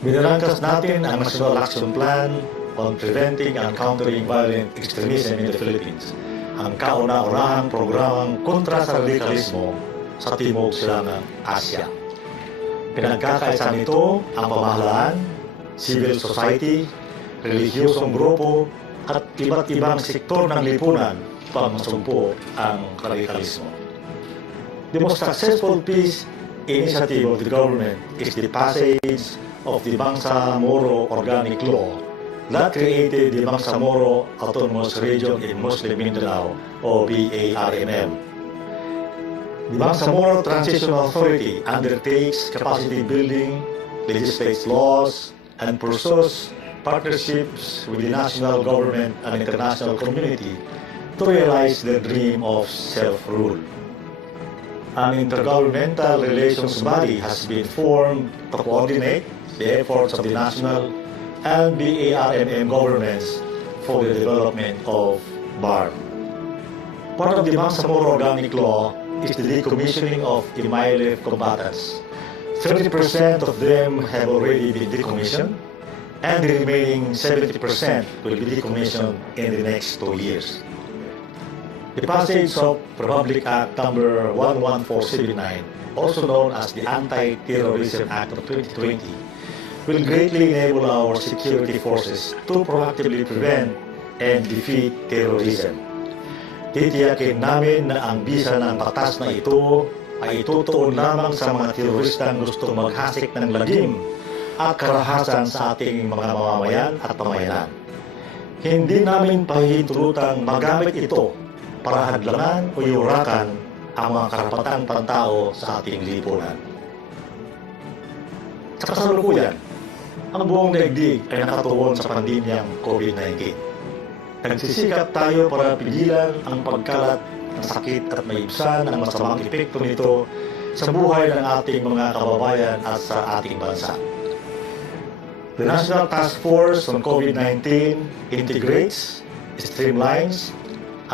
Binarangkas natin ang National Action Plan on Preventing and Countering Violent Extremism in the Philippines, ang kauna-unahang programang kontra sa radikalismo sa Timog Silangang Asya. Pinagkakaisa nito ang pamahalaan, civil society, relihiyosong grupo, at iba't ibang sektor ng lipunan para masumpo ang radikalismo. The most successful peace initiative of the government is the passage of the Bangsamoro Organic Law that created the Bangsamoro Autonomous Region in Muslim Mindanao o BARMM. The Bangsamoro Transitional Authority undertakes capacity building, legislates laws, and pursues partnerships with the national government and international community to realize the dream of self-rule. An intergovernmental relations body has been formed to coordinate, the efforts of the national and BARMM governments for the development of BARM. Part of the Bangsamoro Organic Law is the decommissioning of the MILF combatants. 30% of them have already been decommissioned, and the remaining 70% will be decommissioned in the next 2 years. The passage of Republic Act number 11479, also known as the Anti-Terrorism Act of 2020, will greatly enable our security forces to proactively prevent and defeat terrorism. Titiyakin namin na ang bisa ng batas na ito ay itutuon lamang sa mga teroristang gusto maghasik ng lagim at karahasan sa ating mga mamamayan at pamayanan. Hindi namin pahihintulutang magamit ito para hadlangan o iurakan ang mga karapatang pantao sa ating lipunan. Sa kasalukuyan, ang buong daigdig ay nakatuon sa pandemyang COVID-19. Nagsisikap tayo para pigilan ang pagkalat ng sakit at maibsan ang masamang epekto nito sa buhay ng ating mga kababayan at sa ating bansa. The National Task Force on COVID-19 integrates, streamlines,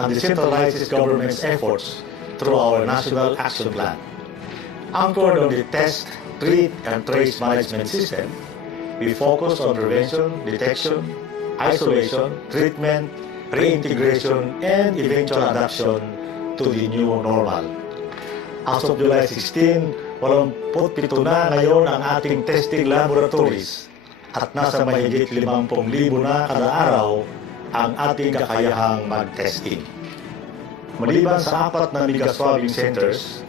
and decentralizes government's efforts through our National Action Plan. Anchored on the Test, Treat, and Trace Management System, we focus on prevention, detection, isolation, treatment, reintegration, and eventual adaptation to the new normal. As of July 16, 87 na ngayon ang ating testing laboratories at nasa mahigit 50,000 na kada araw ang ating kakayahang mag-testing. Maliban sa 4 na mega swabbing centers,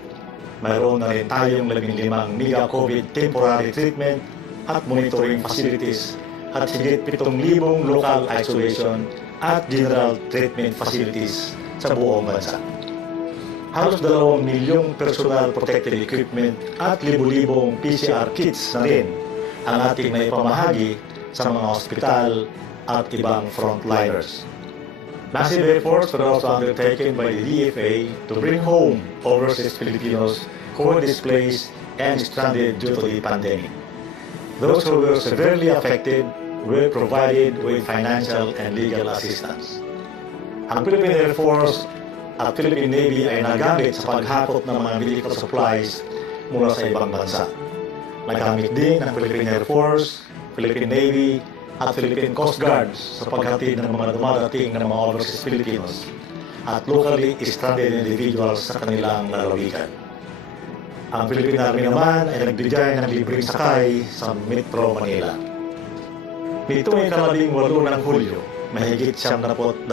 mayroon na rin tayong 15 mega COVID temporary treatment at monitoring facilities at higit 7,000 local isolation at general treatment facilities sa buong bansa. Halos 2 milyong personal protective equipment at libu-libong PCR kits na rin ang ating naipamahagi sa mga ospital at ibang frontliners. Massive efforts were also undertaken by the DFA to bring home overseas Filipinos who were displaced and stranded due to the pandemic. Those who were severely affected were provided with financial and legal assistance. Ang Philippine Air Force at Philippine Navy ay nagamit sa paghakot ng mga medical supplies mula sa ibang bansa. Nagamit din ng Philippine Air Force, Philippine Navy, at Philippine Coast Guards sa paghatid ng mga dumadating ng mga overseas Filipinos at locally stranded individuals sa kanilang lalawigan. Ang Philippine Army naman ay nagbigay ng libreng sakay sa Metro Manila. Nitong ika-18 ng Hulyo, mahigit 72,000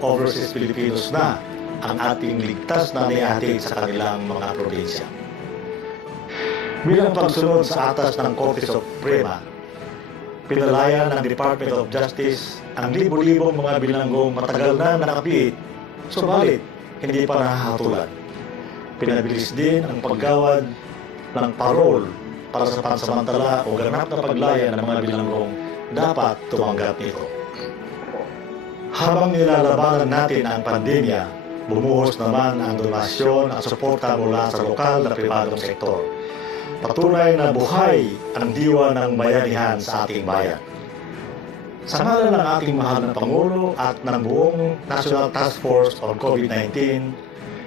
overseas Filipinos na ang ating ligtas na nihatid sa kanilang mga probinsya. Bilang pagsunod sa atas ng Korte Suprema, pinalayan ng Department of Justice ang libo-libong mga bilanggong matagal na nakapit, subalit hindi pa nahahatulan. Pinabilis din ang paggawad ng parol para sa pansamantala o ganap na paglaya ng mga bilanggong dapat tumanggap nito. Habang nilalabanan natin ang pandemya, bumuhos naman ang donasyon at suporta mula sa lokal na pribadong sektor. Patunay na buhay ang diwa ng bayanihan sa ating bayan. Sa ngalan ng ating mahal na Pangulo at ng buong National Task Force on COVID-19,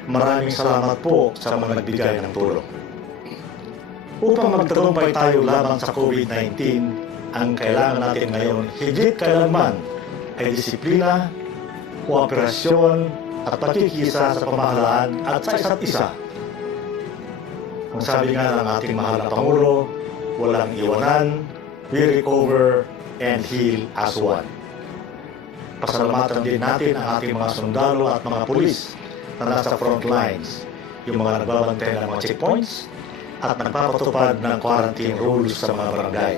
maraming salamat po sa mga nagbigay ng tulong. Upang magtagumpay tayo laban sa COVID-19, ang kailangan natin ngayon higit kailanman ay disiplina, kooperasyon at pakikisa sa pamahalaan at sa isa't isa. Ang sabi nga ng ating mahal na Pangulo, walang iwanan, we recover and heal as one. Pasalamatan din natin ang ating mga sundalo at mga pulis na nasa front lines, yung mga nagbabantay ng mga checkpoints at nagpapatupad ng quarantine rules sa mga barangay.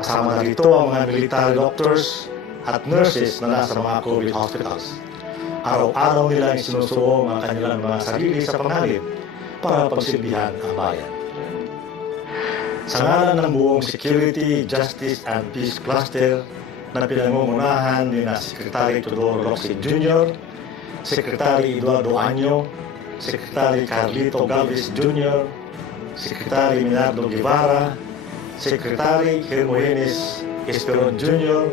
Kasama na rito ang mga military doctors at nurses na nasa mga COVID hospitals. Araw-araw nila sinusuong ang kanilang mga sarili sa pangalip para pagsilbihan ang bayan. Sa ngalan ng buong Security, Justice and Peace Cluster na pinangungunahan ni na Secretary Teodoro Locsin Jr., Secretary Eduardo Año, Secretary Carlito Galvez Jr., Secretary Minardo Guevara, Secretary Hermogenes Esperon Jr.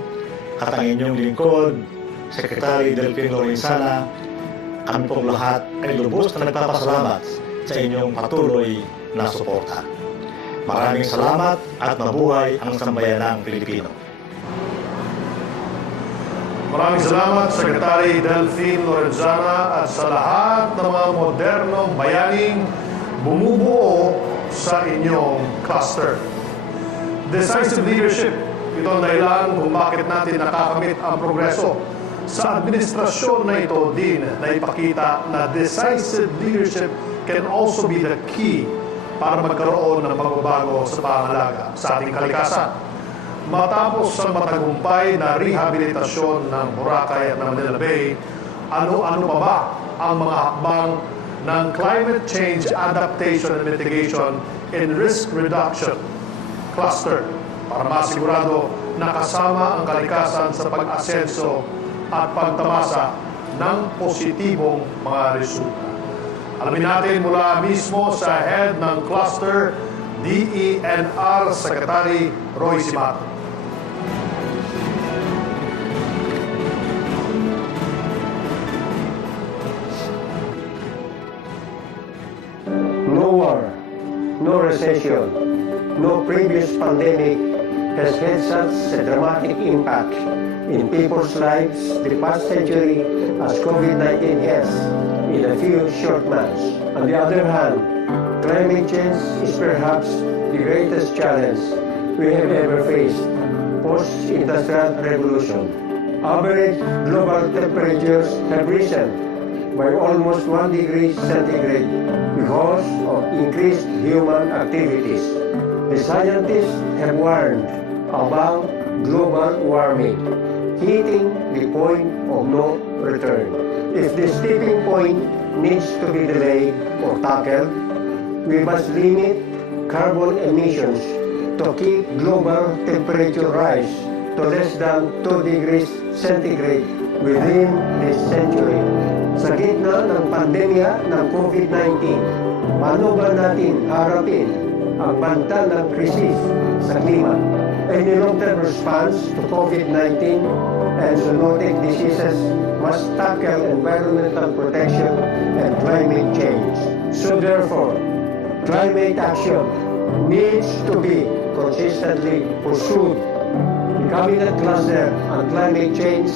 at ang inyong lingkod, Secretary Delfin Lorenzana, kami pong lahat ay lubos na nagpapasalamat sa inyong patuloy na suporta. Maraming salamat at mabuhay ang sambayanang Pilipino. Maraming salamat, Secretary Delfin Lorenzana, at sa lahat ng mga modernong bayaning bumubuo sa inyong cluster. Decisive leadership, ito ang dahilan kung bakit natin nakakamit ang progreso. Sa administrasyon na ito din na ipakita na decisive leadership can also be the key para magkaroon ng pagbabago sa pangalaga sa ating kalikasan. Matapos ang matagumpay na rehabilitasyon ng Boracay at Manila Bay, ano-ano pa ba ang mga hakbang ng Climate Change Adaptation and Mitigation and Risk Reduction Cluster para masigurado na kasama ang kalikasan sa pag-asenso at pagtamasa ng positibong mga resulta. Alamin natin mula mismo sa head ng cluster, DENR Secretary Roy Simato. No war, no recession, no previous pandemic has had such a dramatic impact in people's lives the past century as COVID-19 has in a few short months. On the other hand, climate change is perhaps the greatest challenge we have ever faced post-industrial revolution. Average global temperatures have risen by almost 1 degree centigrade because of increased human activities. The scientists have warned about global warming, hitting the point of no return. If this tipping point needs to be delayed or tackled, we must limit carbon emissions to keep global temperature rise to less than 2 degrees centigrade within this century. Sa gitna ng pandemya ng COVID-19, paano ba natin harapin ang banta ng krisis sa klima? Any long-term response to COVID-19 and zoonotic diseases must tackle environmental protection and climate change. So therefore, climate action needs to be consistently pursued. The Cabinet Cluster on Climate Change,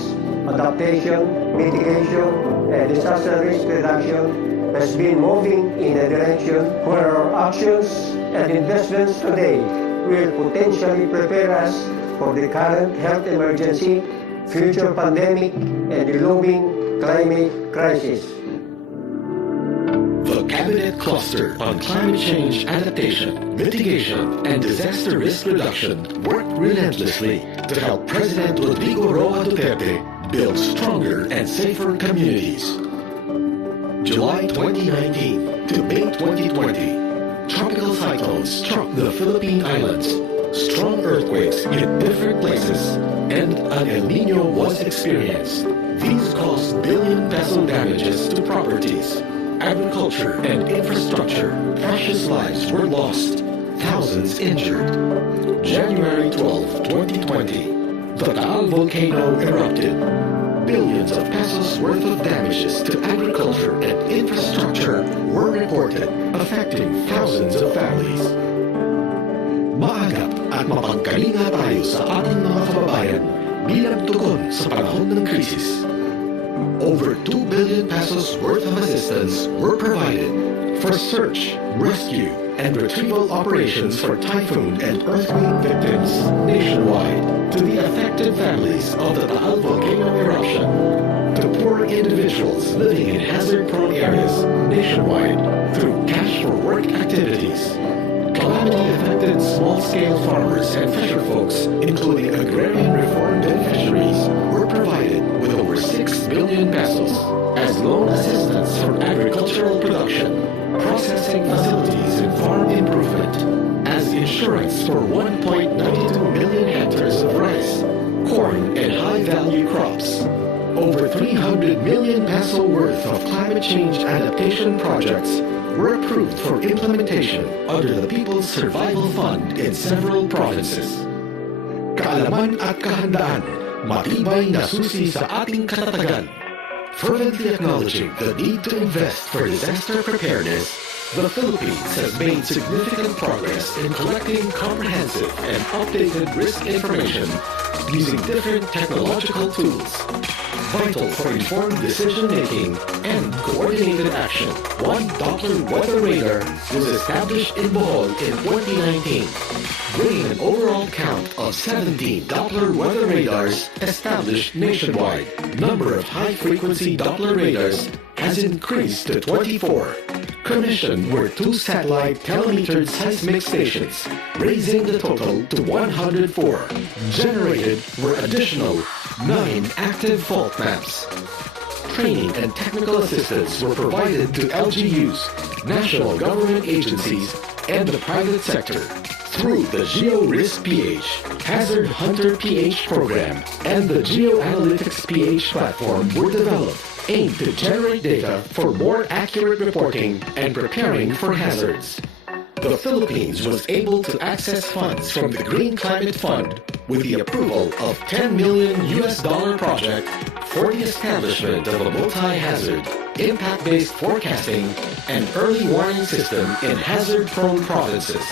Adaptation, Mitigation, and Disaster Risk Reduction has been moving in a direction where our actions and investments today will potentially prepare us for the current health emergency, future pandemic, and the looming climate crisis. The Cabinet Cluster on Climate Change Adaptation, Mitigation, and Disaster Risk Reduction worked relentlessly to help President Rodrigo Roa Duterte build stronger and safer communities. July 2019 to May 2020, tropical cyclones struck the Philippine Islands, strong earthquakes in different places, and an El Nino was experienced. These caused billion-peso damages to properties, agriculture, and infrastructure. Precious lives were lost, thousands injured. January 12, 2020, the Taal volcano erupted. Billions of pesos worth of damages to agriculture and infrastructure were reported, affecting thousands of families. Maagap at mapagkalinga tayo sa ating mga kababayan bilang tugon sa panahon ng krisis. Over 2 billion pesos worth of assistance were provided for search, rescue, and retrieval operations for typhoon and earthquake victims nationwide, to the affected families of the Taal volcano eruption, to poor individuals living in hazard-prone areas nationwide through cash for work activities. Calamity-affected small-scale farmers and fisher folks, including agrarian reform beneficiaries, were provided with over 6 billion pesos as loan assistance for agricultural production, processing facilities and farm improvement, as insurance for 1.92 million hectares of rice, corn, and high-value crops. Over 300 million peso worth of climate change adaptation projects were approved for implementation under the People's Survival Fund in several provinces. Kaalaman at kahandaan, matibay na susi sa ating katatagan. Fervently acknowledging the need to invest for disaster preparedness, the Philippines has made significant progress in collecting comprehensive and updated risk information using different technological tools. Vital for informed decision-making and coordinated action, one Doppler weather radar was established in Bohol in 2019, bringing an overall count of 17 Doppler weather radars established nationwide. Number of high-frequency Doppler radars has increased to 24. Commissioned were 2 satellite telemetered seismic stations, raising the total to 104. Generated were additional 9 active fault maps. Training and technical assistance were provided to LGUs, national government agencies, and the private sector through the GeoRisk PH, Hazard Hunter PH program, and the GeoAnalytics PH platform were developed, aimed to generate data for more accurate reporting and preparing for hazards. The Philippines was able to access funds from the Green Climate Fund with the approval of $10 million project for the establishment of a multi-hazard, impact-based forecasting and early warning system in hazard-prone provinces.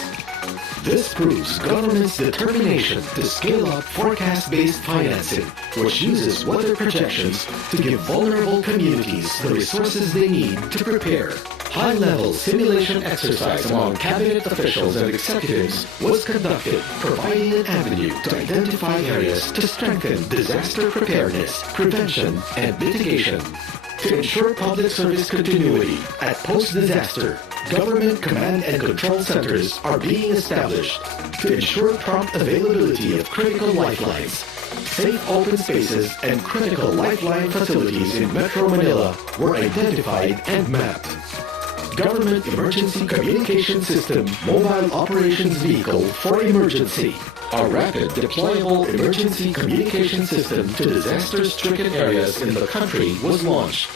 This proves government's determination to scale up forecast-based financing, which uses weather projections to give vulnerable communities the resources they need to prepare. High-level simulation exercise among cabinet officials and executives was conducted, providing an avenue to identify areas to strengthen disaster preparedness, prevention, and mitigation. To ensure public service continuity at post-disaster, government command and control centers are being established to ensure prompt availability of critical lifelines. Safe open spaces and critical lifeline facilities in Metro Manila were identified and mapped. Government Emergency Communication System Mobile Operations Vehicle for Emergency, a rapid deployable emergency communication system to disaster-stricken areas in the country was launched.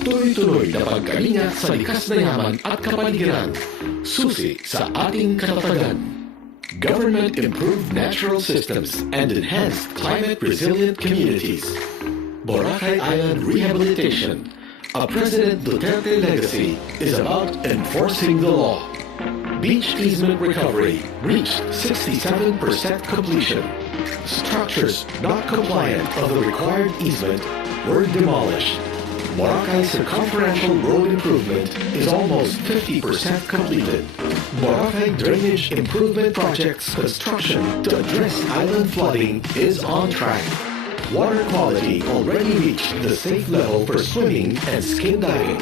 Tuloy-tuloy na pagkalinga sa likas na yaman at kapaligiran, susi sa ating katatagan. Government improved natural systems and enhanced climate-resilient communities. Boracay Island Rehabilitation, a President Duterte legacy, is about enforcing the law. Beach easement recovery reached 67% completion. Structures not compliant of the required easement were demolished. Boracay circumferential road improvement is almost 50% completed. Boracay drainage improvement project's construction to address island flooding is on track. Water quality already reached the safe level for swimming and skin diving.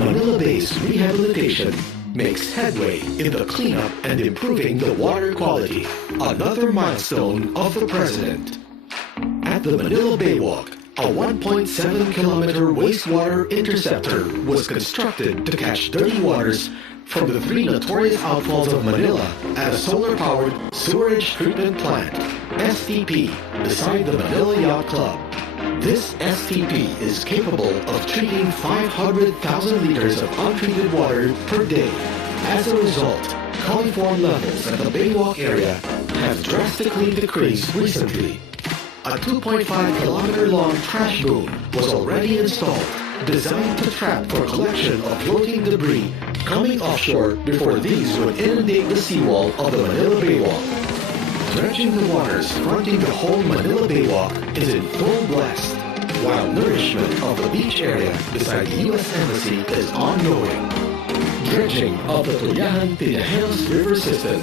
Manila Bay's rehabilitation makes headway in the cleanup and improving the water quality, another milestone of the President. At the Manila Baywalk, a 1.7-kilometer wastewater interceptor was constructed to catch dirty waters from the 3 notorious outfalls of Manila at a solar-powered sewerage treatment plant, STP, beside the Manila Yacht Club. This STP is capable of treating 500,000 liters of untreated water per day. As a result, coliform levels at the Baywalk area have drastically decreased recently. A 2.5-kilometer-long trash boom was already installed, designed to trap for collection of floating debris coming offshore before these would inundate the seawall of the Manila Baywalk. Dredging the waters fronting the whole Manila Baywalk is in full blast, while nourishment of the beach area beside the U.S. Embassy is ongoing. Dredging of the Tullahan-Tinajenos River system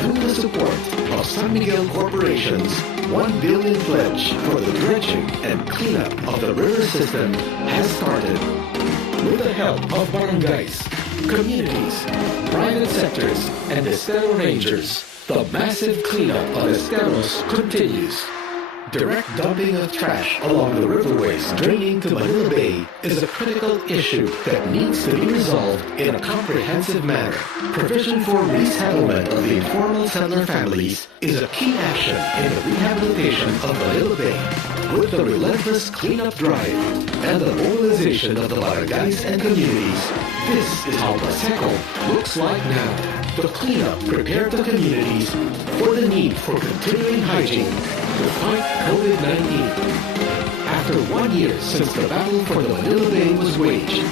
through the support of San Miguel Corporation's $1 billion pledge for the dredging and cleanup of the river system has started. With the help of barangays, communities, private sectors, and Estero Rangers, the massive cleanup of Esteros continues. Direct dumping of trash along the riverways draining to Manila Bay is a critical issue that needs to be resolved in a comprehensive manner. Provision for resettlement of the informal settler families is a key action in the rehabilitation of Manila Bay. with the relentless cleanup drive and the mobilization of the barangays and communities, this is how Paseco looks like now. The cleanup prepared the communities for the need for continuing hygiene to fight COVID-19. After 1 year since the battle for the Manila Bay was waged,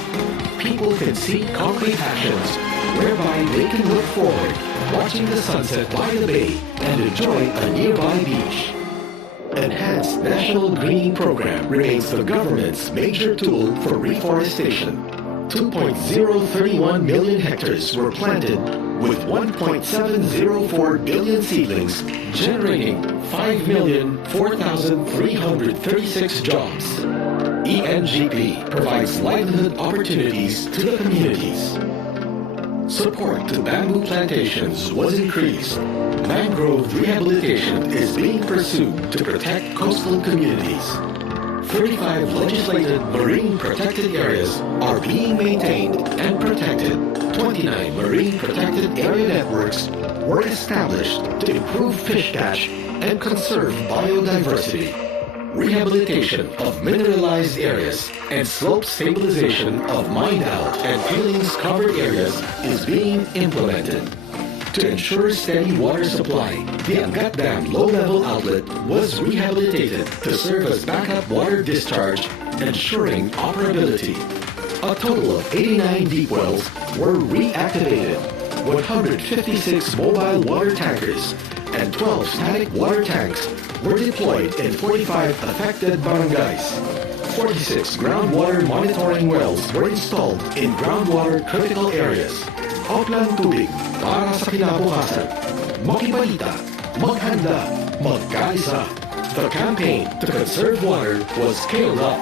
people can see concrete actions whereby they can look forward, watching the sunset by the bay and enjoy a nearby beach. Enhanced National Greening Program remains the government's major tool for reforestation. 2.031 million hectares were planted with 1.704 billion seedlings, generating 5,004,336 jobs. ENGP provides livelihood opportunities to the communities. Support to bamboo plantations was increased. Mangrove rehabilitation is being pursued to protect coastal communities. 35 legislated marine protected areas are being maintained and protected. 29 marine protected area networks were established to improve fish catch and conserve biodiversity. Rehabilitation of mineralized areas and slope stabilization of mined out and tailings covered areas is being implemented. To ensure steady water supply, the Angat Dam low-level outlet was rehabilitated to serve as backup water discharge, ensuring operability. A total of 89 deep wells were reactivated, 156 mobile water tankers, and 12 static water tanks were deployed in 45 affected barangays. 46 groundwater monitoring wells were installed in groundwater critical areas. Outland tubig para sa kinabukasan. Makibalita, maghanda, magkaisa. The campaign to conserve water was scaled up.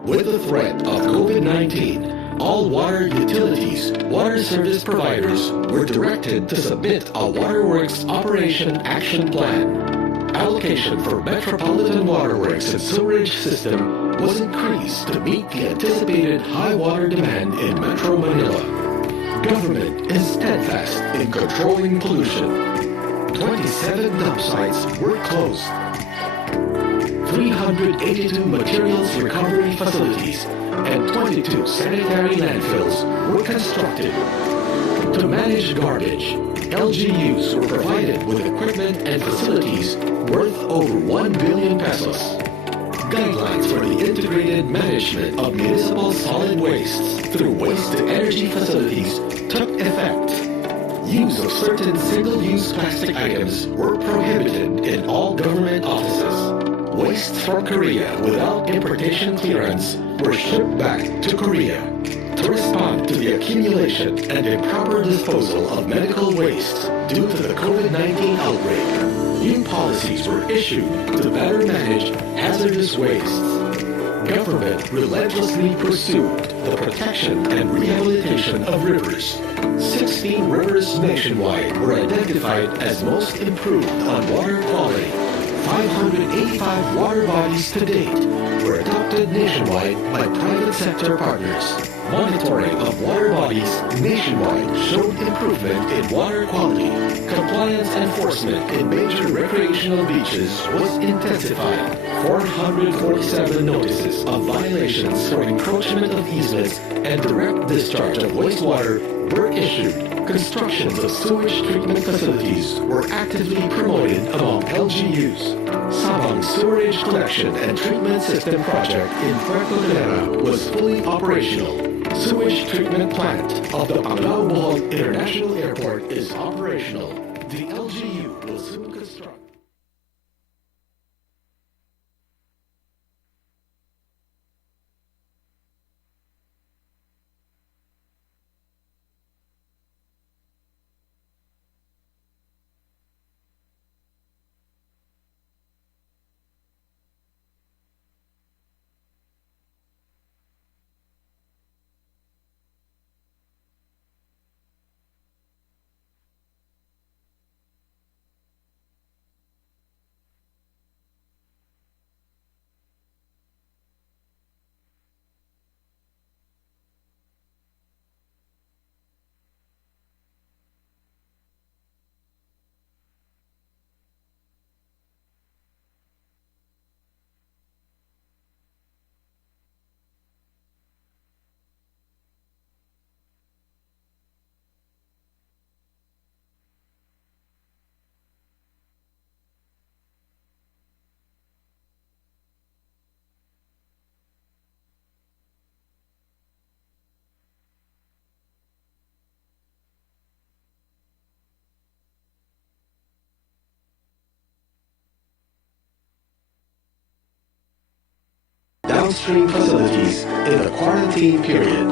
With the threat of COVID-19, all water utilities, water service providers were directed to submit a Waterworks Operation Action Plan. Allocation for Metropolitan Waterworks and Sewerage System was increased to meet the anticipated high water demand in Metro Manila. Government is steadfast in controlling pollution. 27 dump sites were closed. 382 materials recovery facilities and 22 sanitary landfills were constructed. To manage garbage, LGUs were provided with equipment and facilities worth over 1 billion pesos. Guidelines for the integrated management of municipal solid wastes through waste-to-energy facilities took effect. Use of certain single-use plastic items were prohibited in all government offices. Wastes from Korea without importation clearance were shipped back to Korea. To respond to the accumulation and improper disposal of medical wastes due to the COVID-19 outbreak, new policies were issued to better manage hazardous wastes. Government relentlessly pursued the protection and rehabilitation of rivers. 16 rivers nationwide were identified as most improved on water quality. 585 water bodies to date were adopted nationwide by private sector partners. Monitoring of water bodies nationwide showed improvement in water quality. Compliance enforcement in major recreational beaches was intensified. 447 notices of violations for encroachment of easements and direct discharge of wastewater were issued. Constructions of sewage treatment facilities were actively promoted among LGUs. Sabang Sewerage Collection and Treatment System Project in Puerto Galera was fully operational. Sewage treatment plant of the Panglao Bohol International Airport is operational. The LGU will soon construct. downstream facilities in the quarantine period.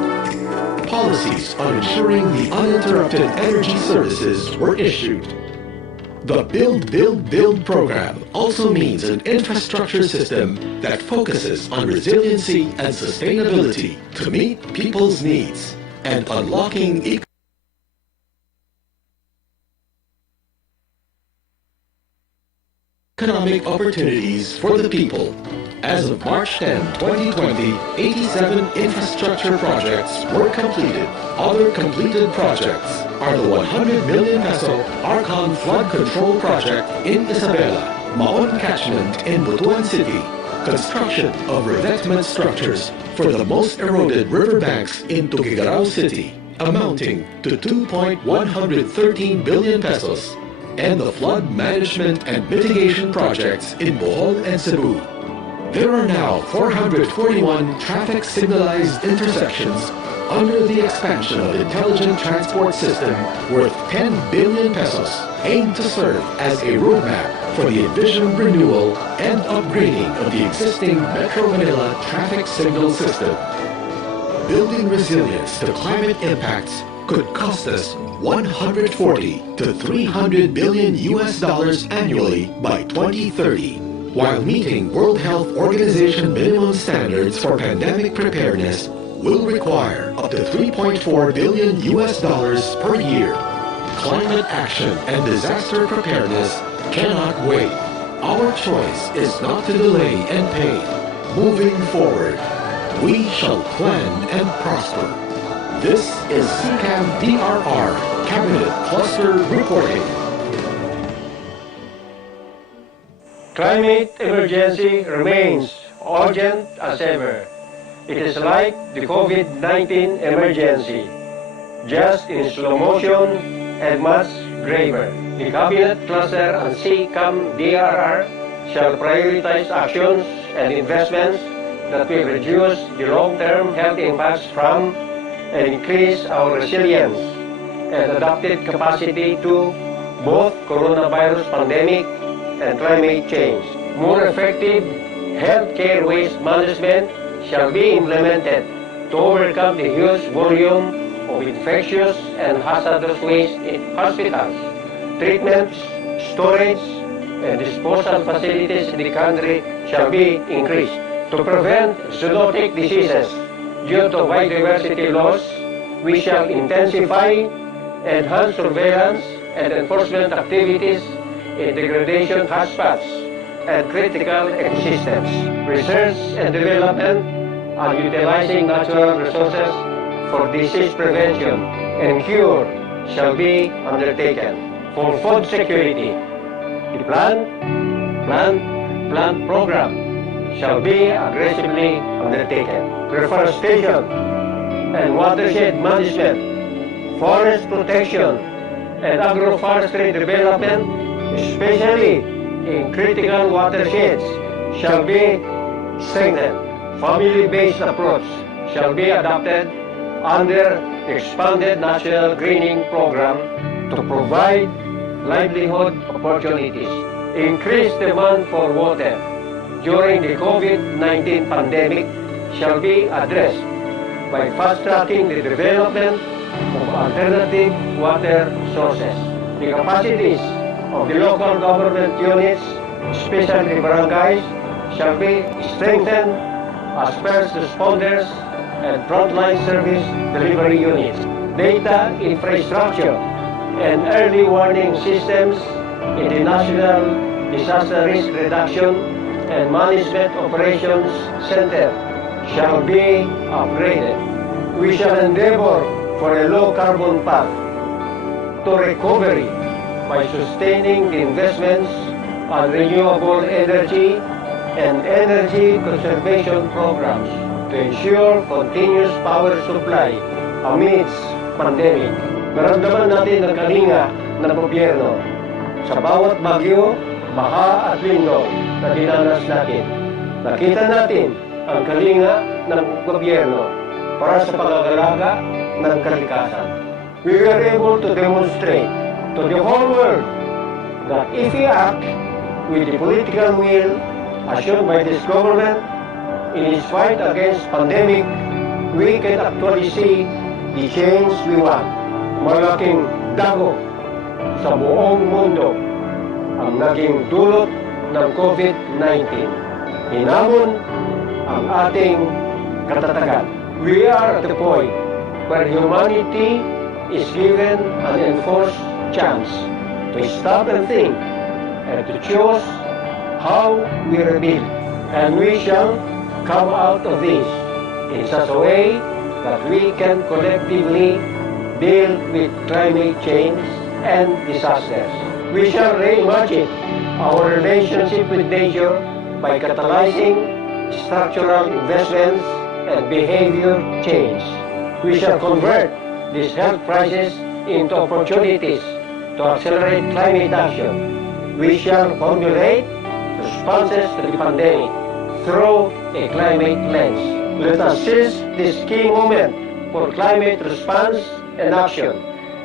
Policies on ensuring the uninterrupted energy services were issued. The Build program also means an infrastructure system that focuses on resiliency and sustainability to meet people's needs and unlocking economic opportunities for the people. As of March 10, 2020, 87 infrastructure projects were completed. Other completed projects are the 100 million peso Arcon Flood Control Project in Isabela, Maon Catchment in Butuan City, construction of revetment structures for the most eroded riverbanks in Tuguegarao City, amounting to 2.113 billion pesos, and the flood management and mitigation projects in Bohol and Cebu. There are now 441 traffic signalized intersections under the expansion of Intelligent Transport System worth 10 billion pesos, aimed to serve as a roadmap for the envisioned renewal and upgrading of the existing Metro Manila traffic signal system. Building resilience to climate impacts could cost us 140 to 300 billion US dollars annually by 2030, while meeting World Health Organization minimum standards for pandemic preparedness will require up to 3.4 billion US dollars per year. Climate action and disaster preparedness cannot wait. Our choice is not to delay and pay. Moving forward, we shall plan and prosper. This is CCAM DRR Cabinet Cluster Reporting. Climate emergency remains urgent as ever. It is like the COVID-19 emergency, just in slow motion and much graver. The Cabinet Cluster and CCAM DRR shall prioritize actions and investments that will reduce the long-term health impacts from and increase our resilience and adaptive capacity to both coronavirus pandemic and climate change. More effective healthcare waste management shall be implemented to overcome the huge volume of infectious and hazardous waste in hospitals, treatments, storage, and disposal facilities in the country shall be increased. To prevent zoonotic diseases due to biodiversity loss, we shall intensify, enhance surveillance and enforcement activities in degradation hotspots and critical ecosystems. Research and development on utilizing natural resources for disease prevention and cure shall be undertaken. For food security, the plant program shall be aggressively undertaken. Reforestation and watershed management, forest protection, and agroforestry development, especially in critical watersheds, shall be strengthened. Family-based approach shall be adopted under the expanded national greening program to provide livelihood opportunities. Increased demand for water during the COVID-19 pandemic shall be addressed by fast-tracking the development of alternative water sources. The capacities of the local government units, especially barangays, shall be strengthened as first responders and frontline service delivery units. Data infrastructure and early warning systems in the National Disaster Risk Reduction and Management Operations Center shall be upgraded. We shall endeavor for a low-carbon path to recovery by sustaining the investments on renewable energy and energy conservation programs to ensure continuous power supply amidst pandemic. Naramdaman natin ang kalinga ng gobyerno sa bawat bagyo, baha at lindol na dinanas natin. Nakita natin ang kalinga ng gobyerno para sa pangangalaga ng kalikasan. We were able to demonstrate to the whole world that if we act with the political will assumed by this government, in its fight against pandemic, we can actually see the change we want. Malaking dagok sa buong mundo ang naging dulot ng COVID-19. Hinamon ang ating katatagan. We are at the point where humanity is given an enforced chance to stop and think and to choose how we rebuild. And we shall come out of this in such a way that we can collectively deal with climate change and disasters. We shall reimagine our relationship with nature by catalyzing structural investments and behavior change. We shall convert this health crisis into opportunities to accelerate climate action. We shall formulate responses to the pandemic through a climate lens. Let us seize this key moment for climate response and action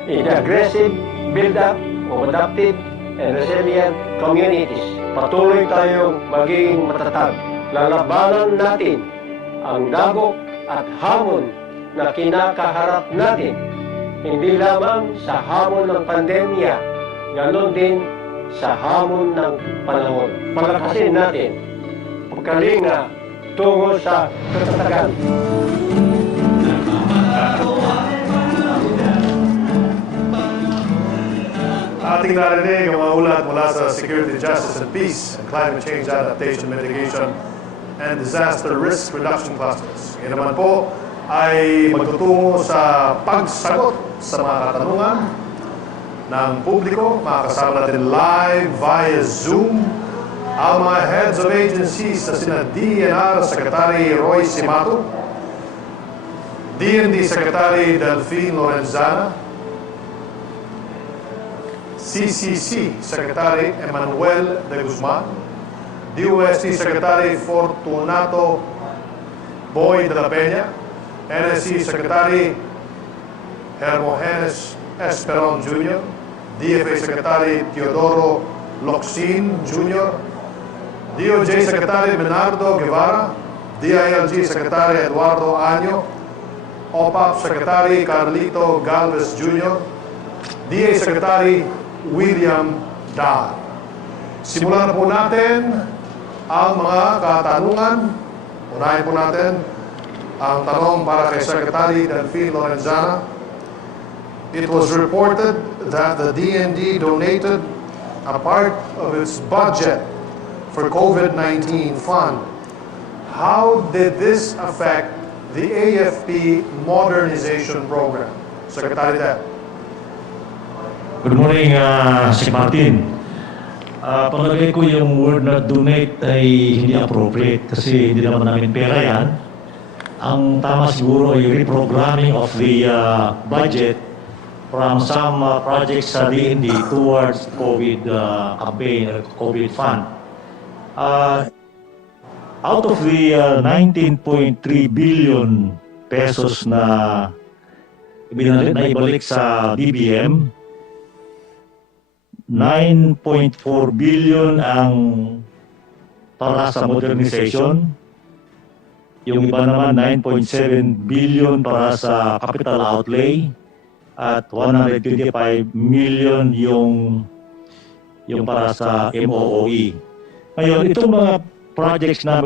in the aggressive build-up of adaptive and resilient communities. Patuloy tayong maging matatag. Lalabanan natin ang dagok at hamon na kinakaharap natin. Hindi lamang sa hamon ng pandemya, ganon din sa hamon ng panahon. Palakasin natin pagkalinga tungo sa katatagan. Ating narinig ang mga ulat mula sa Security, Justice and Peace and Climate Change Adaptation Mitigation and Disaster Risk Reduction Clusters. Ngayon naman po ay magtutungo sa pagsagot sa mga katanungan ng publiko. Makakasama natin live via Zoom ang mga heads of agencies na sina DNR Secretary Roy Simato, DND Secretary Delphine Lorenzana, CCC Secretary Emmanuel de Guzman, DOST Secretary Fortunato Boy de la Peña, NSC Secretary Hermogenes Esperon Jr., DFA Secretary Teodoro Locsin Jr., DOJ Secretary Bernardo Guevara, DILG Secretary Eduardo Año, OPAP Secretary Carlito Galvez Jr., DA Secretary William Dar. Simulan na po natin ang mga katanungan. Unahin po natin ang tanong para kay Secretary Delphine Lorenzana. It was reported that the DND donated a part of its budget for COVID-19 fund. How did this affect the AFP modernization program? Secretary Del. Good morning, Sir Martin. Palagay ko yung word na donate ay hindi appropriate kasi hindi naman namin pera yan. Ang tama siguro ay reprogramming of the budget from some projects sa DND towards COVID campaign or COVID fund. Out of the 19.3 billion pesos na ibalik sa DBM, 9.4 billion ang para sa modernization. Yung iba naman 9.7 billion para sa capital outlay at 125 million yung para sa MOOE. Ngayon, itong mga projects na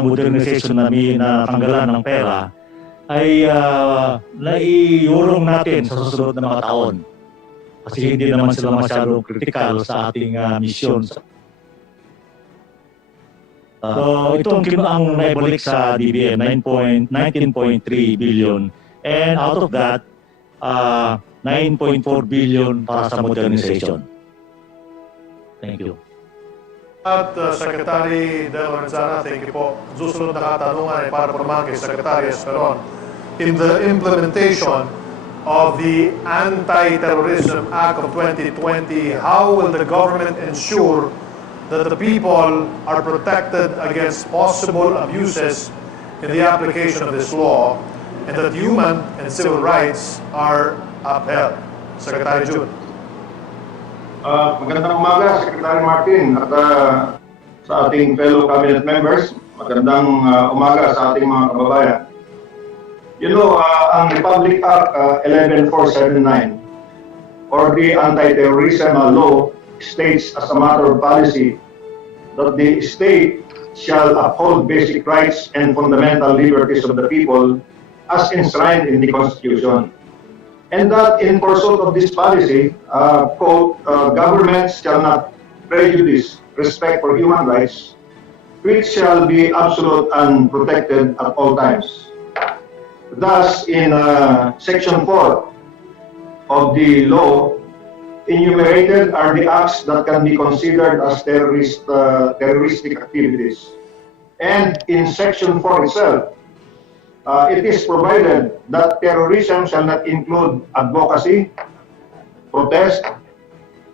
modernization na tanggalan ng pera ay naiurong natin sa susunod na mga taon. Kasi hindi naman sila masyadong critical sa ating mission. So itong ang naibalik sa DBM, 19.3 billion. And out of that, 9.4 billion para sa modernization. Thank you. At Secretary De Lorenzana, thank you po. Susunod na katanungan ay para naman kay Secretary Esperon. In the implementation of the Anti-Terrorism Act of 2020, how will the government ensure that the people are protected against possible abuses in the application of this law and that human and civil rights are upheld? Secretary Jun. Magandang umaga, Secretary Martin. At sa ating fellow cabinet members. Magandang umaga sa ating mga kababayan. You know, ang Republic Act 11479 or the anti-terrorism law states as a matter of policy that the state shall uphold basic rights and fundamental liberties of the people as enshrined in the Constitution. And that in pursuit of this policy, quote, governments shall not prejudice respect for human rights, which shall be absolute and protected at all times. Thus, in Section 4 of the law, enumerated are the acts that can be considered as terroristic activities. And in Section 4 itself, it is provided that terrorism shall not include advocacy, protest,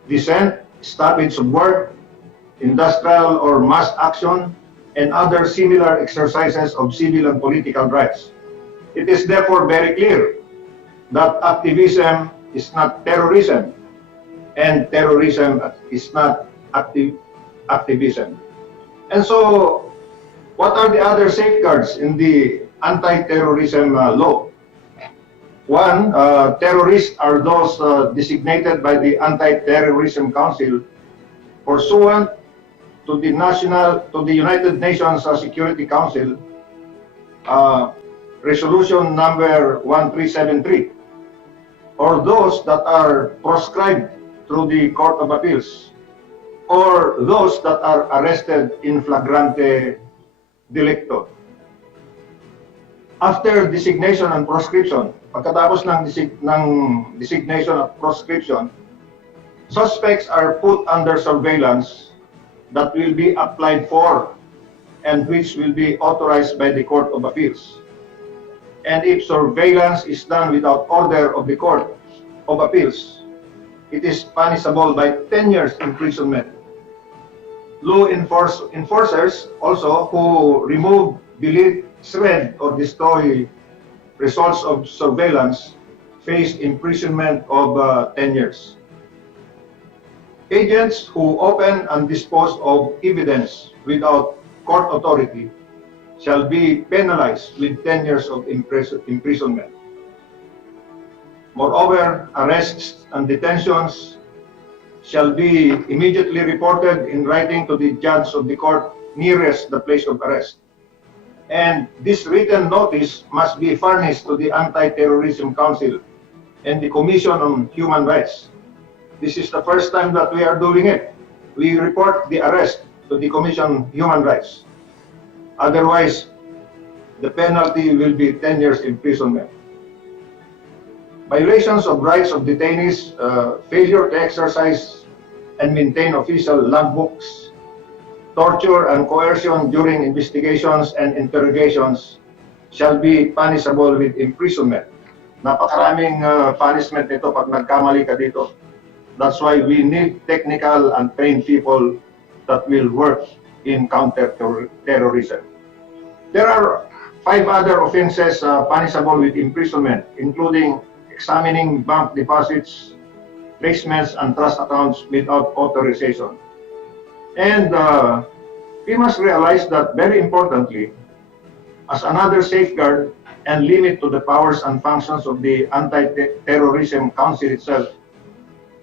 dissent, stoppage of work, industrial or mass action, and other similar exercises of civil and political rights. It is therefore very clear that activism is not terrorism, and terrorism is not activism. And so, what are the other safeguards in the anti-terrorism law? One, terrorists are those designated by the Anti-Terrorism Council pursuant to the United Nations Security Council Resolution number 1373, or those that are proscribed through the Court of Appeals, or those that are arrested in flagrante delicto. After designation and proscription, pagkatapos ng designation at proscription, suspects are put under surveillance that will be applied for and which will be authorized by the Court of Appeals. And if surveillance is done without order of the Court of Appeals, it is punishable by 10 years imprisonment. Law enforcers also who remove, delete, shred, or destroy results of surveillance face imprisonment of 10 years. Agents who open and dispose of evidence without court authority shall be penalized with 10 years of imprisonment. Moreover, arrests and detentions shall be immediately reported in writing to the judge of the court nearest the place of arrest. And this written notice must be furnished to the Anti-Terrorism Council and the Commission on Human Rights. This is the first time that we are doing it. We report the arrest to the Commission on Human Rights. Otherwise, the penalty will be 10 years imprisonment. Violations of rights of detainees, failure to exercise and maintain official logbooks, torture and coercion during investigations and interrogations shall be punishable with imprisonment. Napakaraming punishment nito pag nagkamali ka dito. That's why we need technical and trained people that will work in counter-terrorism. There are 5 other offenses punishable with imprisonment, including examining bank deposits, placements, and trust accounts without authorization. And we must realize that, very importantly, as another safeguard and limit to the powers and functions of the Anti-Terrorism Council itself,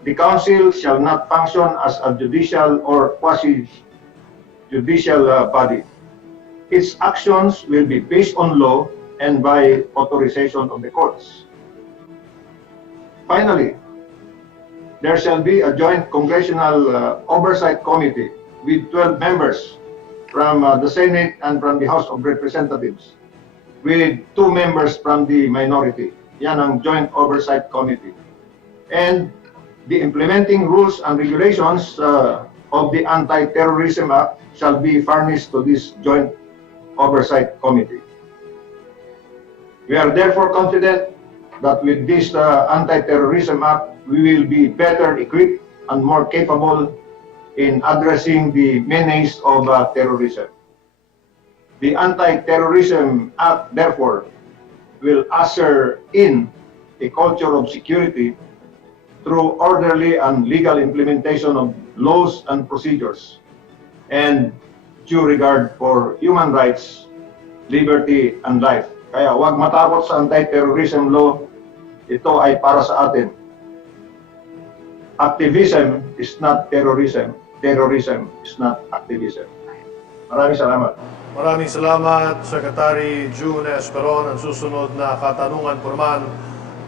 the Council shall not function as a judicial or quasi-judicial body. Its actions will be based on law and by authorization of the courts. Finally, there shall be a joint congressional oversight committee with 12 members from the Senate and from the House of Representatives, with 2 members from the minority. Yan ang joint oversight committee. And the implementing rules and regulations of the Anti-Terrorism Act shall be furnished to this joint oversight committee. We are therefore confident that with this Anti-Terrorism Act, we will be better equipped and more capable in addressing the menace of terrorism. The Anti-Terrorism Act, therefore, will usher in a culture of security through orderly and legal implementation of laws and procedures. And due regard for human rights, liberty, and life. Kaya huwag matakot sa anti-terrorism law. Ito ay para sa atin. Activism is not terrorism. Terrorism is not activism. Maraming salamat. Maraming salamat, Secretary June Esperon. Ang susunod na katanungan po naman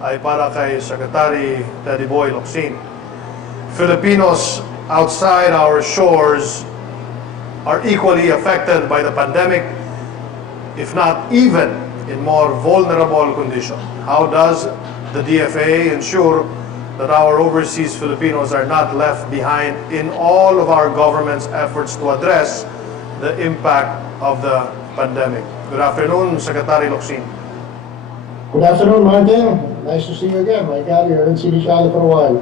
ay para kay Secretary Teddy Boy Locsin. Filipinos outside our shores are equally affected by the pandemic, if not even in more vulnerable condition. How does the DFA ensure that our overseas Filipinos are not left behind in all of our government's efforts to address the impact of the pandemic? Good afternoon, Secretary Locsin. Good afternoon, Martin. Nice to see you again. My God, you haven't seen each other for a while.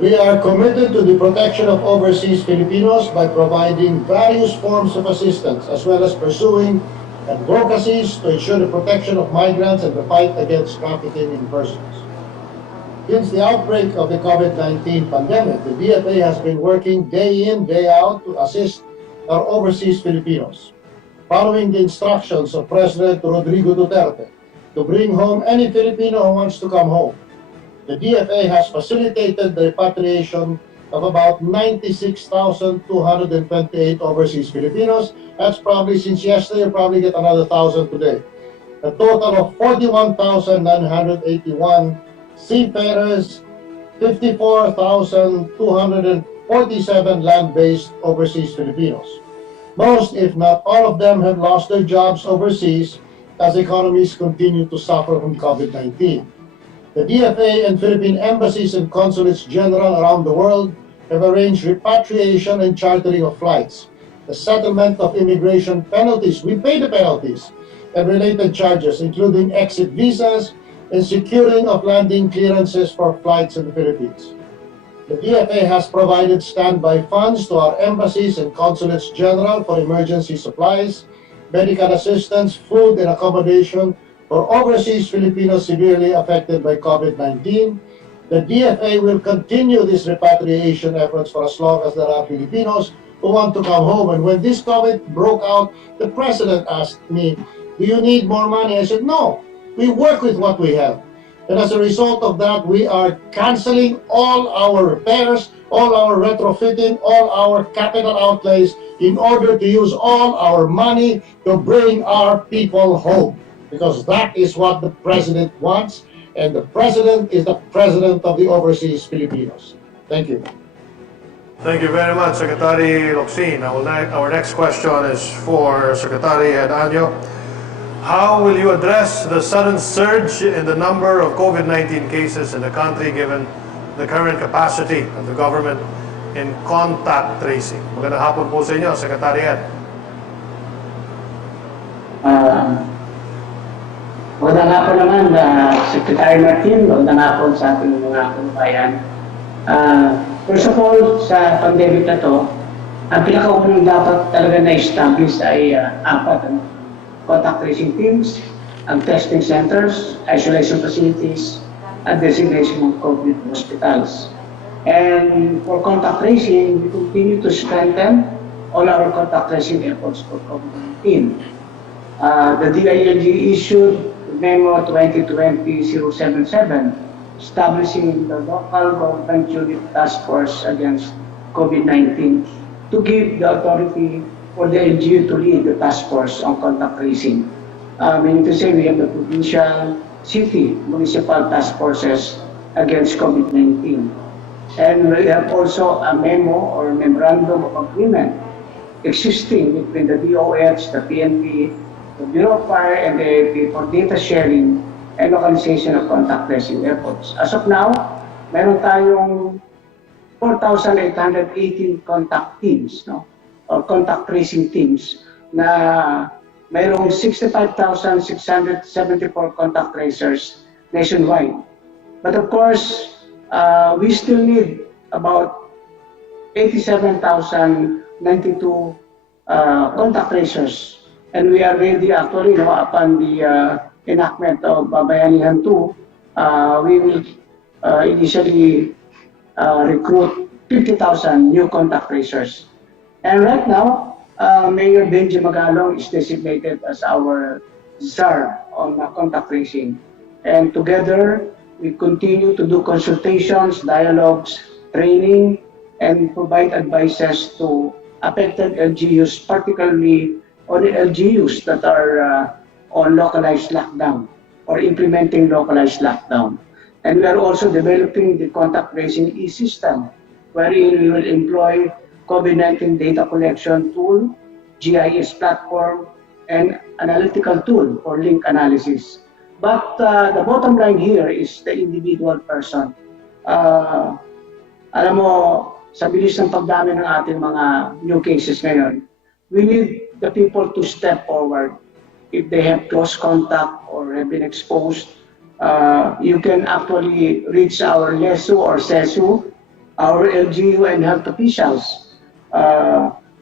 We are committed to the protection of overseas Filipinos by providing various forms of assistance, as well as pursuing advocacies to ensure the protection of migrants and the fight against trafficking in persons. Since the outbreak of the COVID-19 pandemic, the DFA has been working day in, day out to assist our overseas Filipinos, following the instructions of President Rodrigo Duterte to bring home any Filipino who wants to come home. The DFA has facilitated the repatriation of about 96,228 overseas Filipinos. That's probably since yesterday, you'll probably get another 1,000 today. A total of 41,981 seafarers, 54,247 land-based overseas Filipinos. Most, if not all of them, have lost their jobs overseas as economies continue to suffer from COVID-19. The DFA and Philippine embassies and consulates general around the world have arranged repatriation and chartering of flights, the settlement of immigration penalties, we pay the penalties, and related charges, including exit visas and securing of landing clearances for flights in the Philippines. The DFA has provided standby funds to our embassies and consulates general for emergency supplies, medical assistance, food, and accommodation for overseas Filipinos severely affected by COVID-19. The DFA will continue these repatriation efforts for as long as there are Filipinos who want to come home. And when this COVID broke out, the President asked me, do you need more money? I said, no, we work with what we have. And as a result of that, we are canceling all our repairs, all our retrofitting, all our capital outlays in order to use all our money to bring our people home. Because that is what the President wants, and the President is the President of the overseas Filipinos. Thank you. Thank you very much, Secretary Locsin. Our next question is for Secretary Ed Año. How will you address the sudden surge in the number of COVID-19 cases in the country given the current capacity of the government in contact tracing? Magandang hapon po sa inyo, Secretary Ed. Magandang hapon naman, Secretary Martin. Magandang hapon sa ating mga kababayan. First of all, sa pandemic na to, ang pinakaunang dapat talaga na-establish ay apat. Contact tracing teams, ang testing centers, isolation facilities, and designation of COVID hospitals. And for contact tracing, we continue to strengthen all our contact tracing efforts for COVID-19. The DILG issued Memo 2020-077 establishing the local government unit task force against COVID-19 to give the authority for the LGU to lead the task force on contact tracing. Meaning to say we have the provincial, city, municipal task forces against COVID-19. And we have also a memo or memorandum of agreement existing between the DOH, the PNP, the Bureau of Fire, and the AFP for data sharing and localization of contact tracing efforts. As of now, meron tayong 4,818 contact teams, no? Or contact tracing teams na mayroong 65,674 contact tracers nationwide. But of course, we still need about 87,092 contact tracers. And we are ready actually, no, upon the enactment of Bayanihan 2, we will initially recruit 50,000 new contact tracers. And right now, Mayor Benji Magalong is designated as our czar on contact tracing. And together, we continue to do consultations, dialogues, training, and provide advices to affected LGUs, particularly on the LGUs that are on localized lockdown or implementing localized lockdown. And we are also developing the contact tracing e-system, wherein we will employ COVID-19 data collection tool, GIS platform, and analytical tool for link analysis. But the bottom line here is the individual person. Alam mo, sa bilis ng pagdami ng ating mga new cases ngayon, we need the people to step forward. If they have close contact or have been exposed, you can actually reach our LESU or SESU, our LGU and health officials.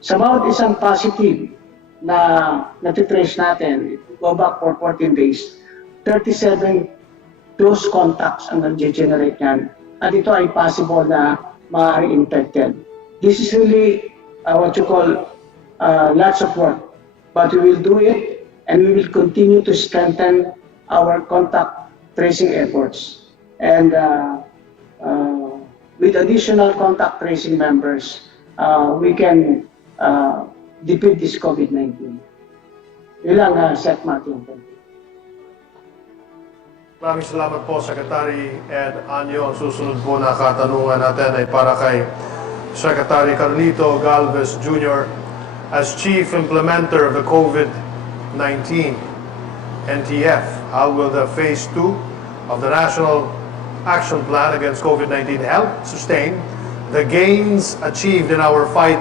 Sa bawat isang positive na natitrace natin, go back for 14 days, 37 close contacts ang nag-generate yan. At ito ay possible na maaaring infected. This is really what you call lots of work. But we will do it and we will continue to strengthen our contact tracing efforts. And with additional contact tracing members, we can defeat this COVID-19. Yun lang, Sec Martin. Maraming salamat po, Secretary Ed Anyo. Ang susunod po na katanungan natin ay para kay Secretary Carlito Galvez Jr. As Chief Implementer of the COVID-19 NTF, how will the Phase 2 of the National Action Plan against COVID-19 help sustain the gains achieved in our fight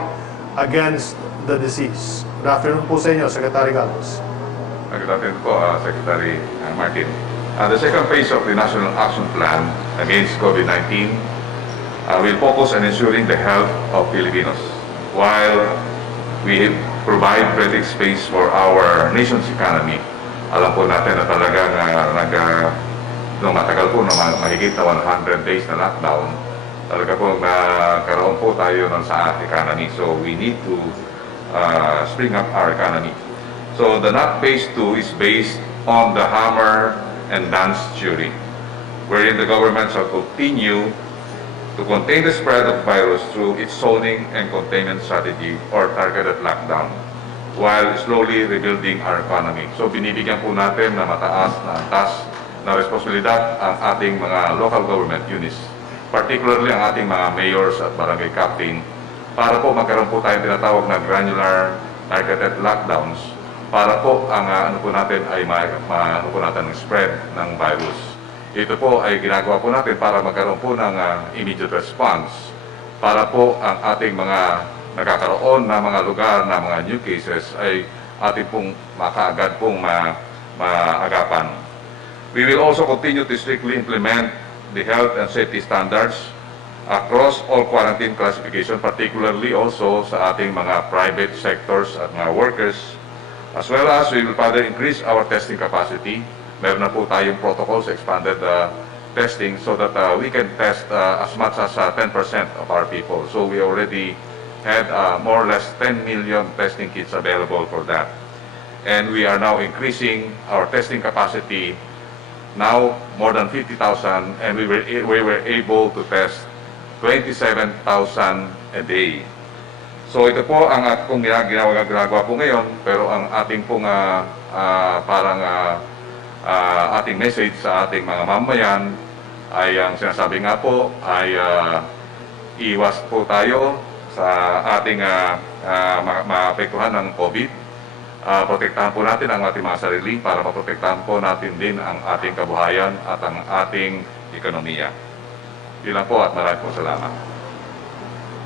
against the disease? Good afternoon po sa inyo, Secretary Galvez. Good afternoon po, Secretary Martin. The second phase of the National Action Plan against COVID-19 will focus on ensuring the health of Filipinos while we provide breathing space for our nation's economy. Alam po natin na talagang nung matagal po, mahigit na 100 days na lockdown, talaga po nagkaroon po tayo sa economy. So we need to spring up our economy. So the NAP Phase 2 is based on the hammer and dance theory, wherein the government shall continue to contain the spread of virus through its zoning and containment strategy or targeted lockdown, while slowly rebuilding our economy. So binibigyan po natin na mataas na antas na responsibilidad ang ating mga local government units, particularly ang ating mga mayors at barangay captain, para po magkaroon po tayong tinatawag na granular targeted lockdowns para po ang ano po natin ay ano po natin ng spread ng virus. Ito po ay ginagawa po natin para magkaroon po ng immediate response para po ang ating mga nagkakaroon na mga lugar na mga new cases ay ating pong makaagad pong maagapan. We will also continue to strictly implement the health and safety standards across all quarantine classification, particularly also sa ating mga private sectors at mga workers, as well as we will further increase our testing capacity. Meron na po tayong protocols, expanded testing, so that we can test as much as 10% of our people. So we already had more or less 10 million testing kits available for that. And we are now increasing our testing capacity, now more than 50,000, and we were able to test 27,000 a day. So ito po ang ating ginagawa po ngayon, pero ang ating pong ating message sa ating mga mamamayan ay ang sinasabi nga po ay iwas po tayo sa ating maapektuhan ng COVID. Protektahan po natin ang ating mga sarili para maprotektahan po natin din ang ating kabuhayan at ang ating ekonomiya. Yun lang po at maraming po salamat.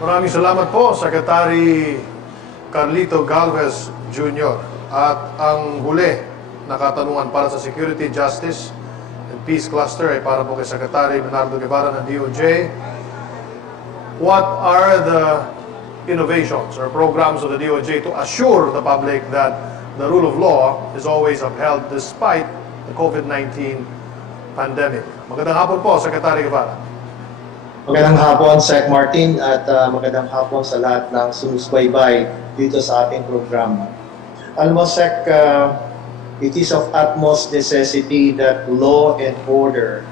Maraming salamat po, Secretary Carlito Galvez Jr. At ang huli na katanungan para sa Security, Justice, and Peace Cluster ay para po kay Secretary Bernardo Guevara ng DOJ. What are the innovations or programs of the DOJ to assure the public that the rule of law is always upheld despite the COVID-19 pandemic? Magandang hapon po, Secretary Guevara. Magandang hapon, Sec Martin, at magandang hapon sa lahat ng sumusubaybay dito sa ating programa. Alam mo, Sec, it is of utmost necessity that law and order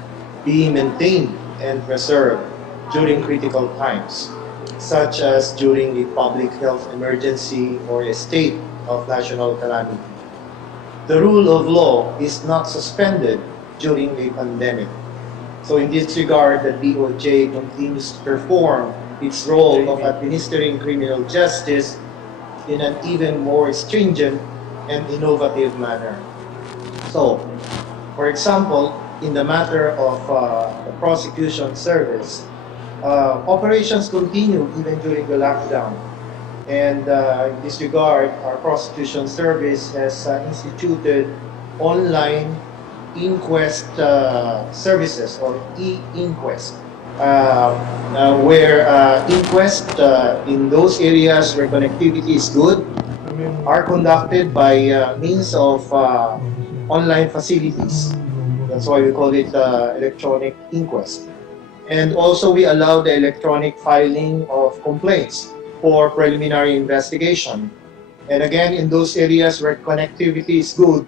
be maintained and preserved during critical times, such as during a public health emergency or a state of national calamity. The rule of law is not suspended during a pandemic. So in this regard, the DOJ continues to perform its role of administering criminal justice in an even more stringent and innovative manner. So, for example, in the matter of the prosecution service, operations continue even during the lockdown. And in this regard, our prosecution service has instituted online inquest services, or e-inquest, where inquest in those areas where connectivity is good are conducted by means of online facilities. That's why we call it electronic inquest. And also we allow the electronic filing of complaints for preliminary investigation. And again, in those areas where connectivity is good,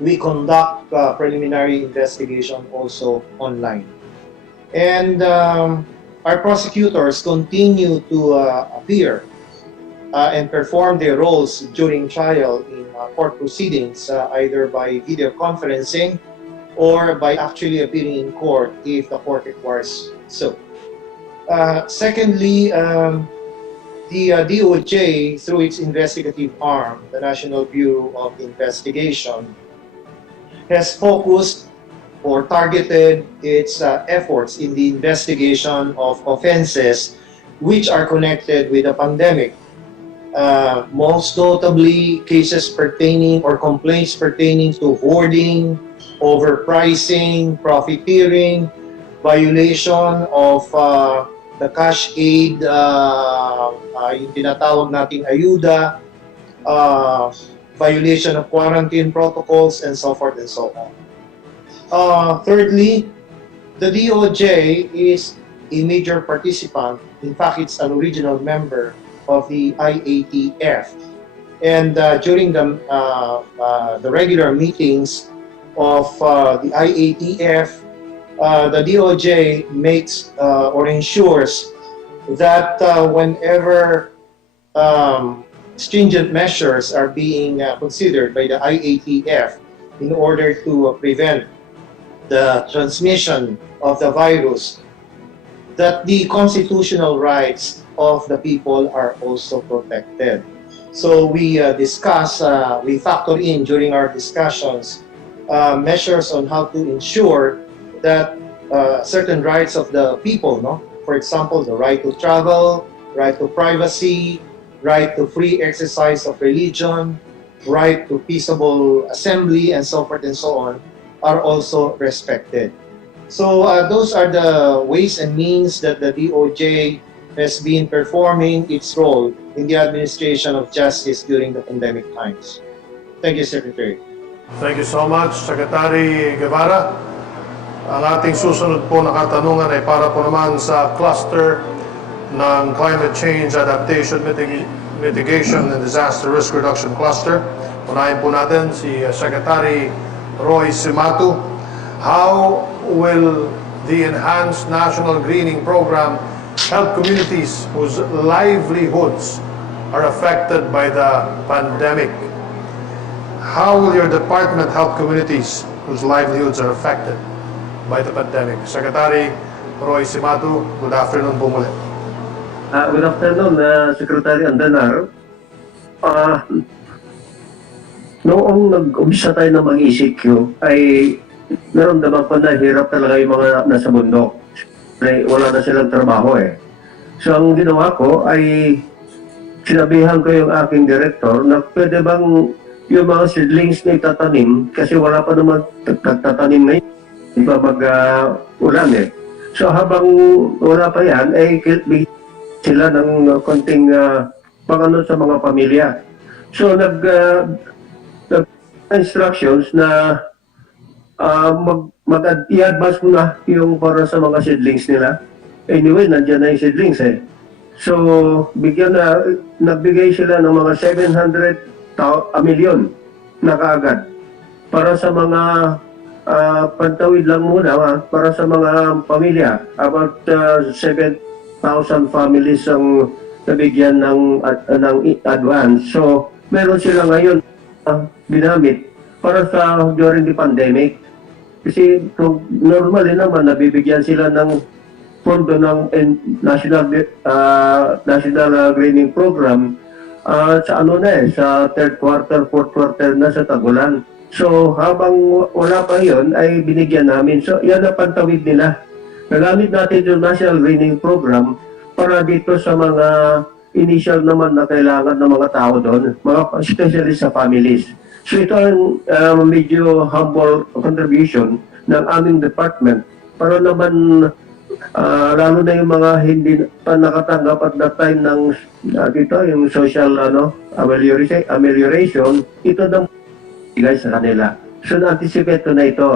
we conduct preliminary investigation also online. And our prosecutors continue to appear and perform their roles during trial in court proceedings, either by video conferencing or by actually appearing in court if the court requires so. Secondly, the DOJ, through its investigative arm, the National Bureau of Investigation, has focused or targeted its efforts in the investigation of offenses which are connected with the pandemic. Most notably, cases pertaining or complaints pertaining to hoarding, overpricing, profiteering, violation of the cash aid, yung tinatawag nating ayuda, violation of quarantine protocols, and so forth and so on. Thirdly, the DOJ is a major participant. In fact, it's an original member of the IATF. And during the regular meetings of the IATF, the DOJ makes or ensures that whenever stringent measures are being considered by the IATF in order to prevent the transmission of the virus, that the constitutional rights of the people are also protected. So we discuss, we factor in during our discussions measures on how to ensure that certain rights of the people, no? For example, the right to travel, right to privacy, right to free exercise of religion, right to peaceable assembly, and so forth and so on, are also respected. So those are the ways and means that the DOJ has been performing its role in the administration of justice during the pandemic times. Thank you, Secretary. Thank you so much, Secretary Guevara. Ang ating susunod po na katanungan ay para po naman sa cluster ng Climate Change Adaptation Mitigation and Disaster Risk Reduction Cluster. Unahin po natin si Secretary Roy Cimatu. How will the Enhanced National Greening Program help communities whose livelihoods are affected by the pandemic? How will your department help communities whose livelihoods are affected by the pandemic? Secretary Roy Cimatu, good afternoon po muli. Good afternoon, Secretary Andanar. Noong nag-umpisa tayo ng mag-ECQ, ay naramdaman ko na hirap talaga yung mga nasa bundok. Wala na silang trabaho eh. So ang ginawa ko ay sinabihan ko yung aking director na pwede bang yung mga seedlings na itatanim, kasi wala pa naman tatanim na yun, di ba mag-ulan eh. So habang wala pa yan, ay sila ng konting pangano sa mga pamilya. So instructions na i-advance ko na yung para sa mga seedlings nila. Anyway, nandiyan na yung seedlings eh. So, nagbigay sila ng mga 700 million na kaagad para sa mga pantawid lang muna, para sa mga pamilya. About 7,000 families ang nabigyan ng advance. So, meron sila ngayon ginamit para sa during the pandemic. Kasi normally naman nabibigyan sila ng pondo ng National Greening Program sa sa third quarter, fourth quarter na sa tagulan. So habang wala pa yon ay binigyan namin. So yan ang pantawid nila. Nagamit natin yung National Greening Program para dito sa mga initial naman na kailangan ng mga tao doon, especially sa families. So ito ang medyo humble contribution ng aming department para naman lalo na yung mga hindi pa nakatanggap at that time ng dito yung social amelioration, ito daw guys sa kanila. So na-anticipate ko na ito,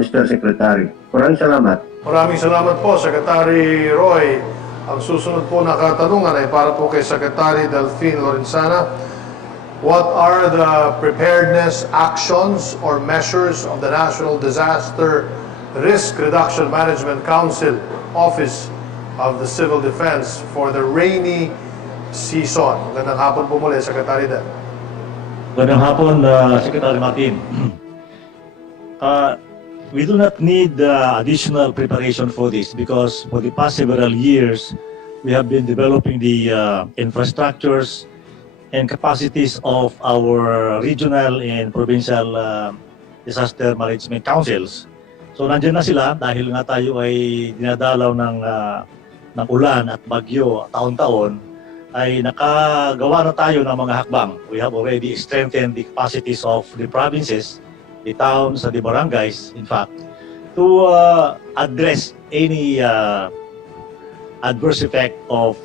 Mr. Secretary. Maraming salamat. Maraming salamat po, Secretary Roy. Ang susunod po na katanungan ay para po kay Secretary Delphine Lorenzana. What are the preparedness actions or measures of the National Disaster Risk Reduction Management Council Office of the Civil Defense for the rainy season? Magandang hapon po muli, Secretary Del. Magandang hapon, Secretary Martin. We do not need additional preparation for this because for the past several years, we have been developing the infrastructures and capacities of our regional and provincial disaster management councils. So nandiyan na sila dahil nga tayo ay dinadalaw ng ulan at bagyo taon-taon, ay nakagawa na tayo ng mga hakbang. We have already strengthened the capacities of the provinces, the towns, and the barangays, in fact, to address any adverse effect of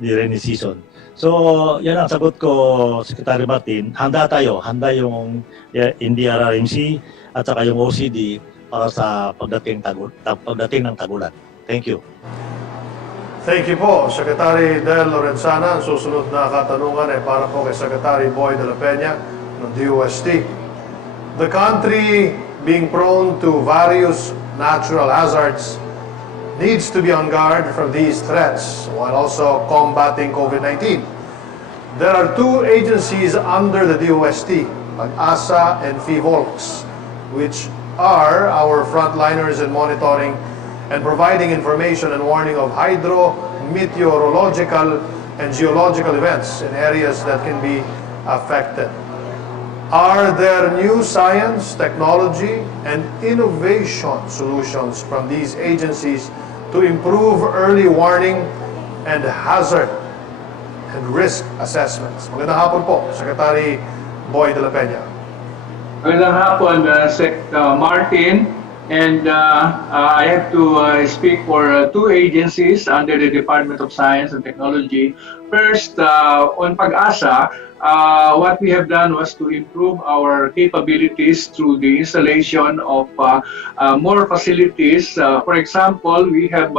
the rainy season. So, yan ang sagot ko, Secretary Martin. Handa tayo. Handa yung NDRRMC at saka yung OCD para sa pagdating ng tagulan. Thank you. Thank you po, Secretary Del Lorenzana. Ang susunod na katanungan ay para po kay Secretary Boy de la Peña ng DOST. The country, being prone to various natural hazards, needs to be on guard from these threats while also combating COVID-19. There are two agencies under the DOST, Pag-asa and FIVOLCS, which are our frontliners in monitoring and providing information and warning of hydro, meteorological, and geological events in areas that can be affected. Are there new science, technology, and innovation solutions from these agencies to improve early warning and hazard and risk assessments? Magandang hapon po, Secretary Boy de la Peña. Magandang hapon, Sec. Martin. And I have to speak for two agencies under the Department of Science and Technology. First, on Pag-asa, what we have done was to improve our capabilities through the installation of more facilities. For example, we have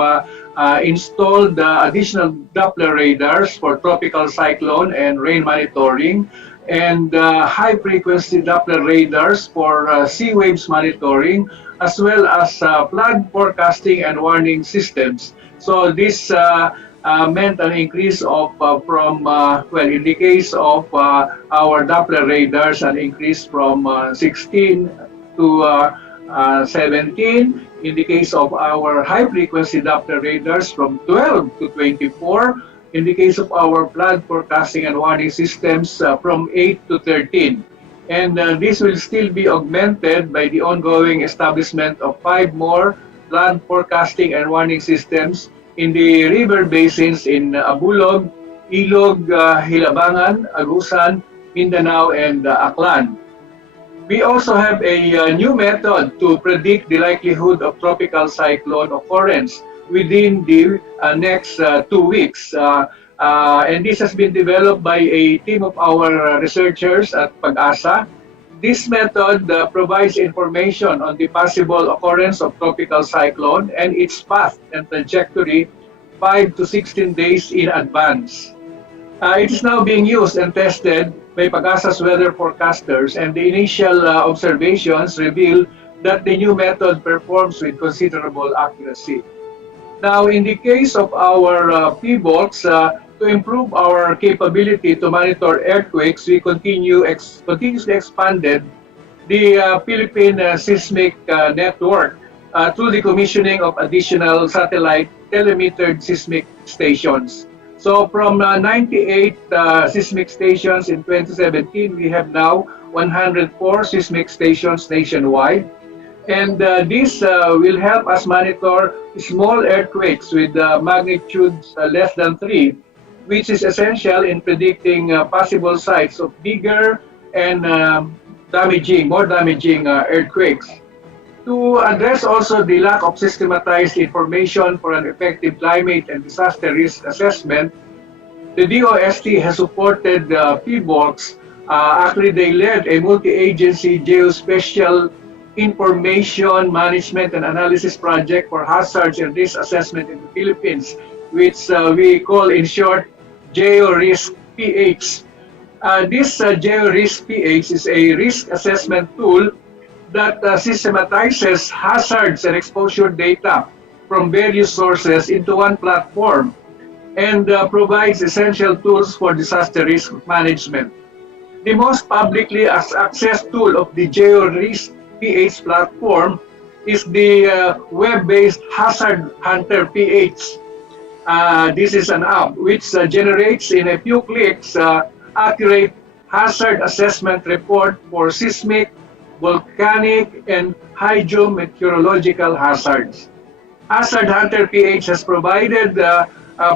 installed additional Doppler radars for tropical cyclone and rain monitoring, and high-frequency Doppler radars for sea waves monitoring, as well as flood forecasting and warning systems. So this meant an increase of in the case of our Doppler radars, an increase from 16 to 17. In the case of our high-frequency Doppler radars, from 12 to 24. In the case of our flood forecasting and warning systems, from 8 to 13. And this will still be augmented by the ongoing establishment of 5 more flood forecasting and warning systems in the river basins in Abulog, Ilog, Hilabangan, Agusan, Mindanao, and Aklan. We also have a new method to predict the likelihood of tropical cyclone occurrence within the next 2 weeks. And this has been developed by a team of our researchers at Pag-asa. This method provides information on the possible occurrence of tropical cyclone and its path and trajectory 5 to 16 days in advance. It is now being used and tested by Pag-asa's weather forecasters, and the initial observations reveal that the new method performs with considerable accuracy. Now, in the case of our PBOX, to improve our capability to monitor earthquakes, we continuously expanded the Philippine Seismic Network through the commissioning of additional satellite telemetered seismic stations. So from 98 seismic stations in 2017, we have now 104 seismic stations nationwide. And this will help us monitor small earthquakes with magnitudes less than 3, which is essential in predicting possible sites of bigger and more damaging earthquakes. To address also the lack of systematized information for an effective climate and disaster risk assessment, the DOST has supported PBOX. Actually, they led a multi-agency geospatial information management and analysis project for hazards and risk assessment in the Philippines, which we call in short GeoRisk PH. This GeoRisk PH is a risk assessment tool that systematizes hazards and exposure data from various sources into one platform and provides essential tools for disaster risk management. The most publicly accessed tool of the GeoRisk PH platform is the web-based Hazard Hunter PH. This is an app which generates in a few clicks accurate hazard assessment report for seismic, volcanic, and hydrometeorological hazards. Hazard Hunter PH has provided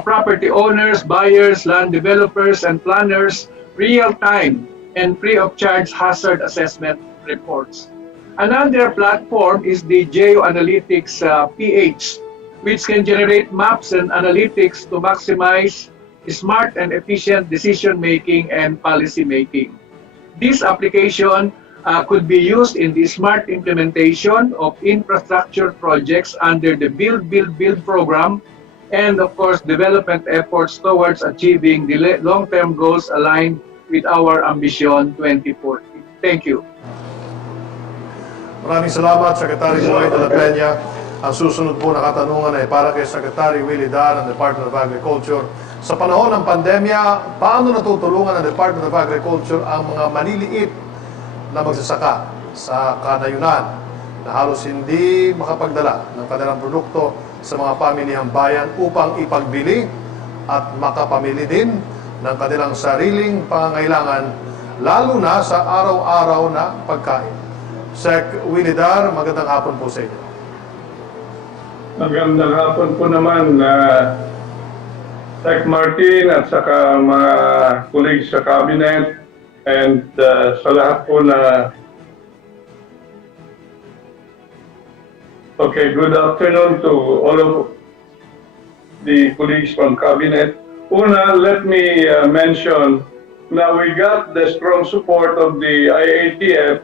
property owners, buyers, land developers, and planners real-time and free-of-charge hazard assessment reports. Another platform is the GeoAnalytics PH, which can generate maps and analytics to maximize smart and efficient decision-making and policy-making. This application could be used in the smart implementation of infrastructure projects under the Build, Build, Build program, and of course, development efforts towards achieving the long-term goals aligned with our Ambition 2040. Thank you. Maraming salamat, Secretary Lloyd de la Peña. Ang susunod po na katanungan ay para kay Secretary Willie Dar ng Department of Agriculture. Sa panahon ng pandemya, paano natutulungan ng Department of Agriculture ang mga maliliit na magsasaka sa kanayunan na halos hindi makapagdala ng kanilang produkto sa mga pamilihang bayan upang ipagbili at makapamili din ng kanilang sariling pangangailangan, lalo na sa araw-araw na pagkain. Sec. Willie Dar, magandang hapon po sa inyo. Magandang hapon po naman Sec. Martin at saka mga colleagues sa cabinet and sa lahat po na good afternoon to all of the colleagues from cabinet. Una, let me mention na we got the strong support of the IATF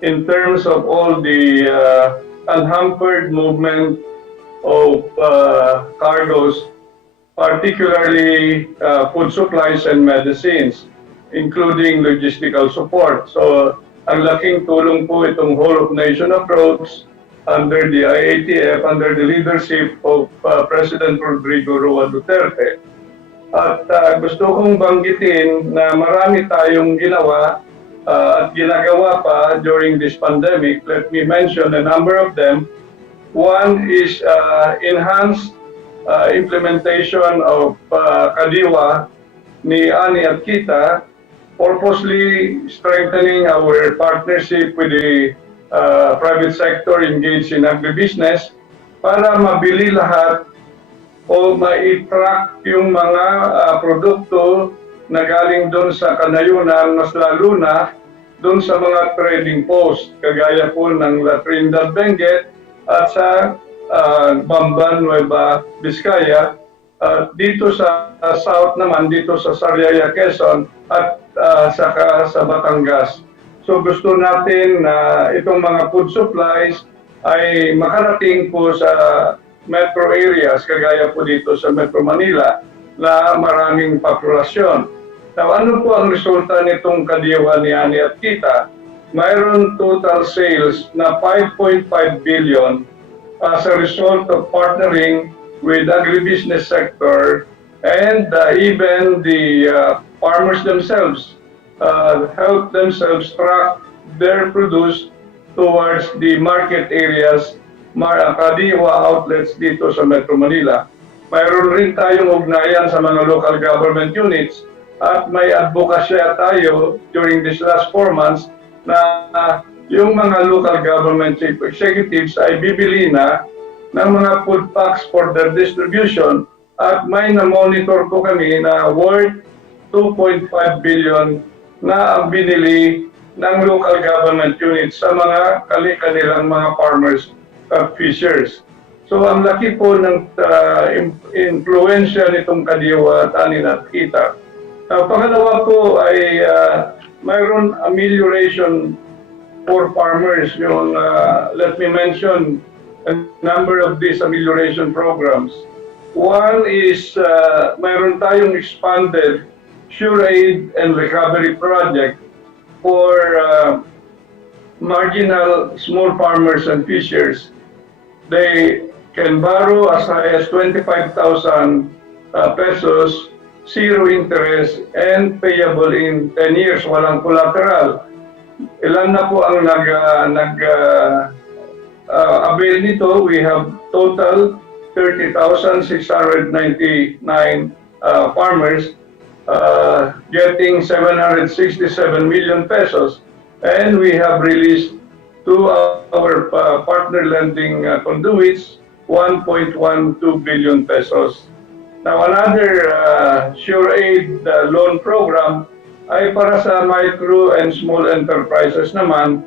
in terms of all the unhampered movement of cargoes, particularly food supplies and medicines, including logistical support. So, ang laking tulong po itong whole of nation approach under the IATF, under the leadership of President Rodrigo Roa Duterte. At gusto kong banggitin na marami tayong ginawa at ginagawa pa during this pandemic. Let me mention a number of them. One is enhanced implementation of Kadiwa ni Ani at Kita, purposely strengthening our partnership with the private sector engaged in agribusiness para mabili lahat o ma-track yung mga produkto na galing doon sa kanayunan, mas lalo na doon sa mga trading post, kagaya po ng La Trinidad Benguet at sa Bamban, Nueva Vizcaya, dito sa South naman, dito sa Sariaya, Quezon at saka sa Batangas. So gusto natin na itong mga food supplies ay makarating po sa metro areas, kagaya po dito sa Metro Manila, na maraming populasyon. Now, ano po ang resulta nitong kadiwa ni Ani at Tita? Mayroon total sales na 5.5 billion as a result of partnering with agribusiness sector and even the farmers themselves help themselves track their produce towards the market areas, kadiwa outlets dito sa Metro Manila. Mayroon rin tayong ugnayan sa mga local government units at may advokasya tayo during these last 4 months na yung mga local government chief executives ay bibili na ng mga food packs for their distribution at may na-monitor po kami na worth 2.5 billion na ang binili ng local government units sa mga kanilang mga farmers at fishers. So ang laki po ng influensya nitong kadiwa at Ani at Tita. Pangalawa po ay mayroon amelioration for farmers. Yung, let me mention a number of these amelioration programs. One is mayroon tayong expanded Sure Aid and Recovery Project for marginal small farmers and fishers. They can borrow as high as 25,000 pesos, zero interest, and payable in 10 years, walang collateral. Ilan na po ang nag-avail nito? We have total 30,699 farmers getting 767 million pesos, and we have released to our partner lending conduits 1.12 billion pesos. Now, another Sure Aid loan program ay para sa micro and small enterprises naman.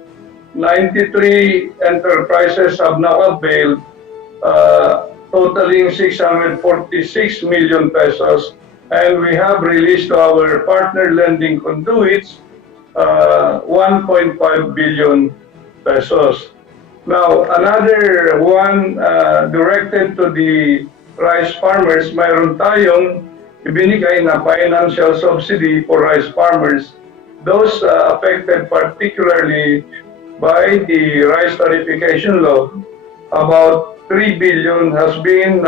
93 enterprises have now availed, totaling 646 million pesos, and we have released to our partner lending conduits 1.5 billion pesos. Now, another one directed to the rice farmers, mayroon tayong ibinigay na financial subsidy for rice farmers, those affected particularly by the rice tarification law. About 3 billion has been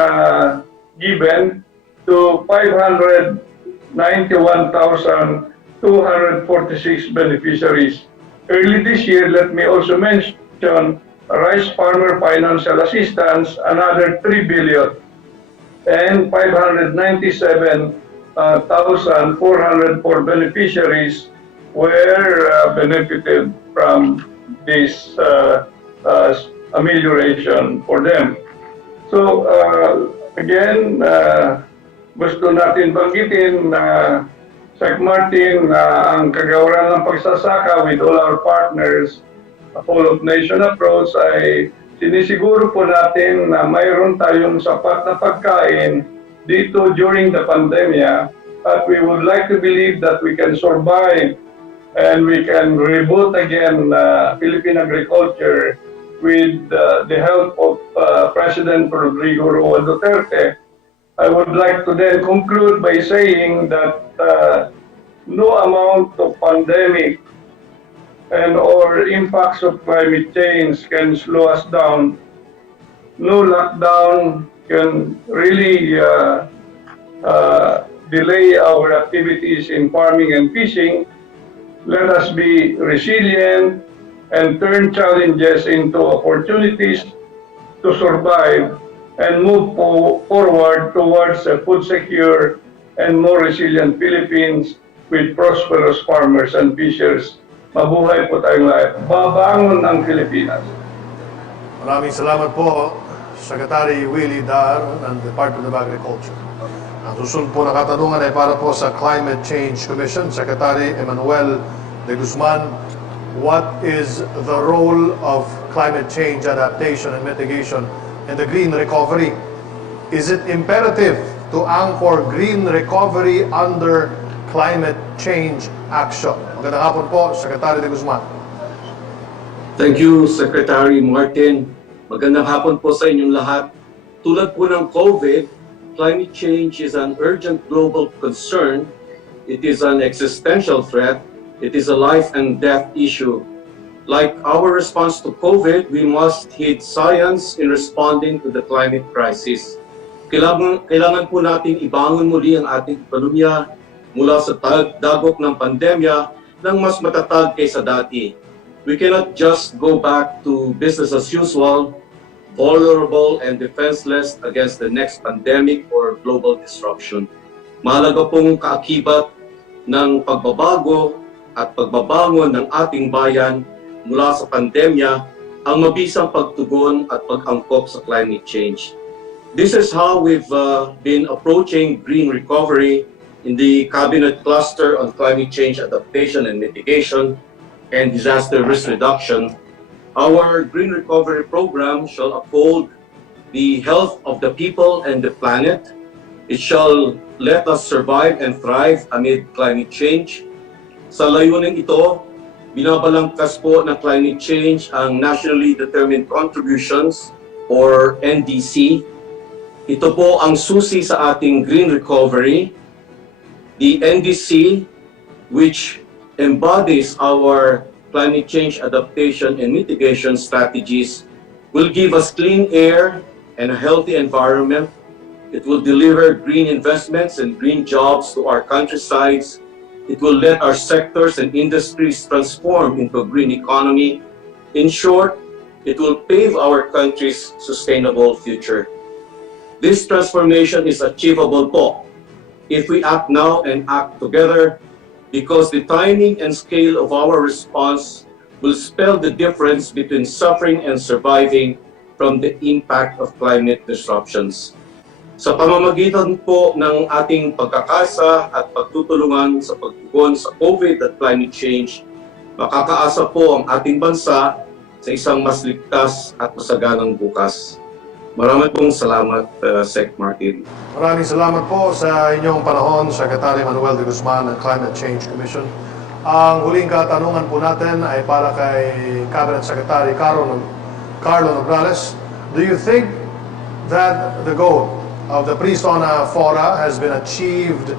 given to 591,246 beneficiaries. Early this year, let me also mention rice farmer financial assistance, another 3 billion, and 597,404 beneficiaries were benefited from this amelioration for them. So again, gusto natin banggitin na Sec Martin ang kagawaran ng pagsasaka with all our partners, a whole of nation approach, ay sinisiguro po natin na mayroon tayong sapat na pagkain dito during the pandemya, at we would like to believe that we can survive and we can reboot again Philippine agriculture with the help of President Rodrigo Roa Duterte. I would like to then conclude by saying that no amount of pandemic and or impacts of climate change can slow us down. No lockdown can really delay our activities in farming and fishing. Let us be resilient and turn challenges into opportunities to survive and move forward towards a food secure and more resilient Philippines with prosperous farmers and fishers. Mabuhay po tayong lahat. Babangon ang Pilipinas. Maraming salamat po, Secretary Willie Dar ng Department of Agriculture. Ang susunod po na katanungan ay para po sa Climate Change Commission, Secretary Emmanuel de Guzman. What is the role of climate change adaptation and mitigation in the green recovery? Is it imperative to anchor green recovery under climate change action? Magandang hapon po, Secretary de Guzman. Thank you, Secretary Martin. Magandang hapon po sa inyong lahat. tulad po ng COVID, climate change is an urgent global concern. It is an existential threat. It is a life and death issue. Like our response to COVID, we must heed science in responding to the climate crisis. Kailangan po natin ibangon muli ang ating ekonomiya mula sa dagok ng pandemya ng mas matatag kaysa dati. We cannot just go back to business as usual, vulnerable and defenseless against the next pandemic or global disruption. Mahalaga pong kaakibat ng pagbabago at pagbabangon ng ating bayan mula sa pandemya ang mabisang pagtugon at pag-angkop sa climate change. This is how we've been approaching green recovery in the Cabinet Cluster on Climate Change Adaptation and Mitigation and Disaster Risk Reduction. Our Green Recovery Program shall uphold the health of the people and the planet. It shall let us survive and thrive amid climate change. Sa layunin ito, binabalangkas po ng climate change ang Nationally Determined Contributions or NDC. Ito po ang susi sa ating green recovery. The NDC, which embodies our climate change adaptation and mitigation strategies, will give us clean air and a healthy environment. It will deliver green investments and green jobs to our countrysides. It will let our sectors and industries transform into a green economy. In short, it will pave our country's sustainable future. This transformation is achievable po if we act now and act together, because the timing and scale of our response will spell the difference between suffering and surviving from the impact of climate disruptions. Sa pamamagitan po ng ating pagkakasa at pagtutulungan sa pagtugon sa COVID at climate change, makakaasa po ang ating bansa sa isang mas ligtas at masaganang bukas. Maraming pong salamat, Sec. Martin. Maraming salamat po sa inyong panahon, Secretary Manuel de Guzman ng Climate Change Commission. Ang huling katanungan po natin ay para kay Cabinet Secretary Carlo Nograles. Do you think that the goal of the pre-SONA fora has been achieved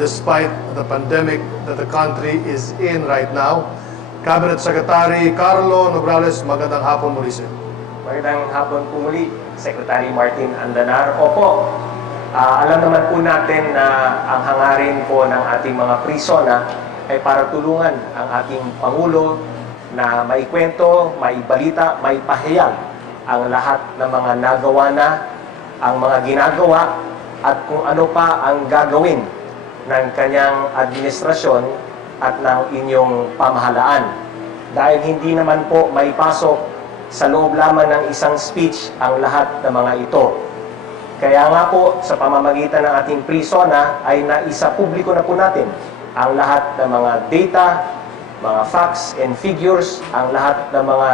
despite the pandemic that the country is in right now? Cabinet Secretary Carlo Nograles, magandang hapon muli sir. Magandang hapon po muli, Secretary Martin Andanar. Opo, alam naman po natin na ang hangarin po ng ating mga pre-SONA ay para tulungan ang ating Pangulo na maikwento, maibalita, maipahayag ang lahat ng mga nagawa na, ang mga ginagawa at kung ano pa ang gagawin ng kanyang administrasyon at ng inyong pamahalaan. Dahil hindi naman po maipasok sa loob lamang ng isang speech ang lahat ng mga ito. Kaya nga po, sa pamamagitan ng ating pre-SONA ay naisa publiko na po natin ang lahat ng mga data, mga facts and figures, ang lahat ng mga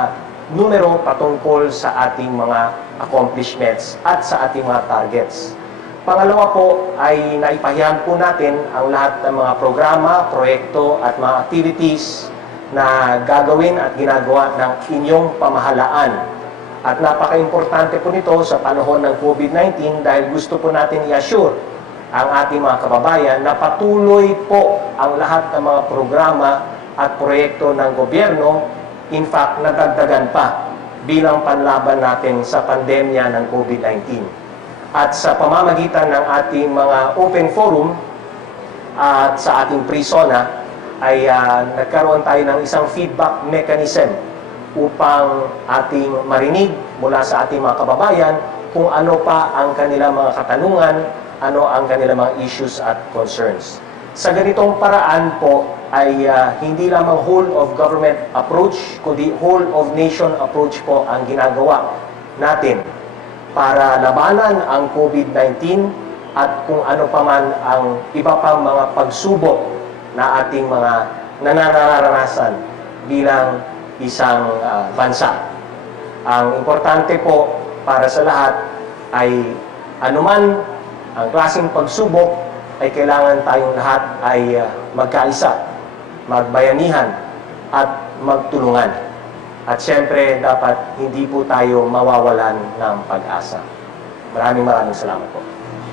numero patungkol sa ating mga accomplishments at sa ating mga targets. Pangalawa po ay naipahayag po natin ang lahat ng mga programa, proyekto at mga activities na gagawin at ginagawa ng inyong pamahalaan. At napaka-importante po nito sa panahon ng COVID-19 dahil gusto po natin i-assure ang ating mga kababayan na patuloy po ang lahat ng mga programa at proyekto ng gobyerno. In fact, nadagdagan pa bilang panlaban natin sa pandemya ng COVID-19. At sa pamamagitan ng ating mga open forum at sa ating pre-SONA ay nagkaroon tayo ng isang feedback mechanism upang ating marinig mula sa ating mga kababayan kung ano pa ang kanilang mga katanungan, ano ang kanilang mga issues at concerns. Sa ganitong paraan po ay hindi lamang whole of government approach, kundi whole of nation approach po ang ginagawa natin para labanan ang COVID-19 at kung ano pa man ang iba pang mga pagsubok na ating mga nanaranasan bilang isang bansa. Ang importante po para sa lahat ay anuman ang klaseng pagsubok ay kailangan tayong lahat ay magkaisa, magbayanihan at magtulungan. At siyempre dapat hindi po tayo mawawalan ng pag-asa. Maraming salamat po.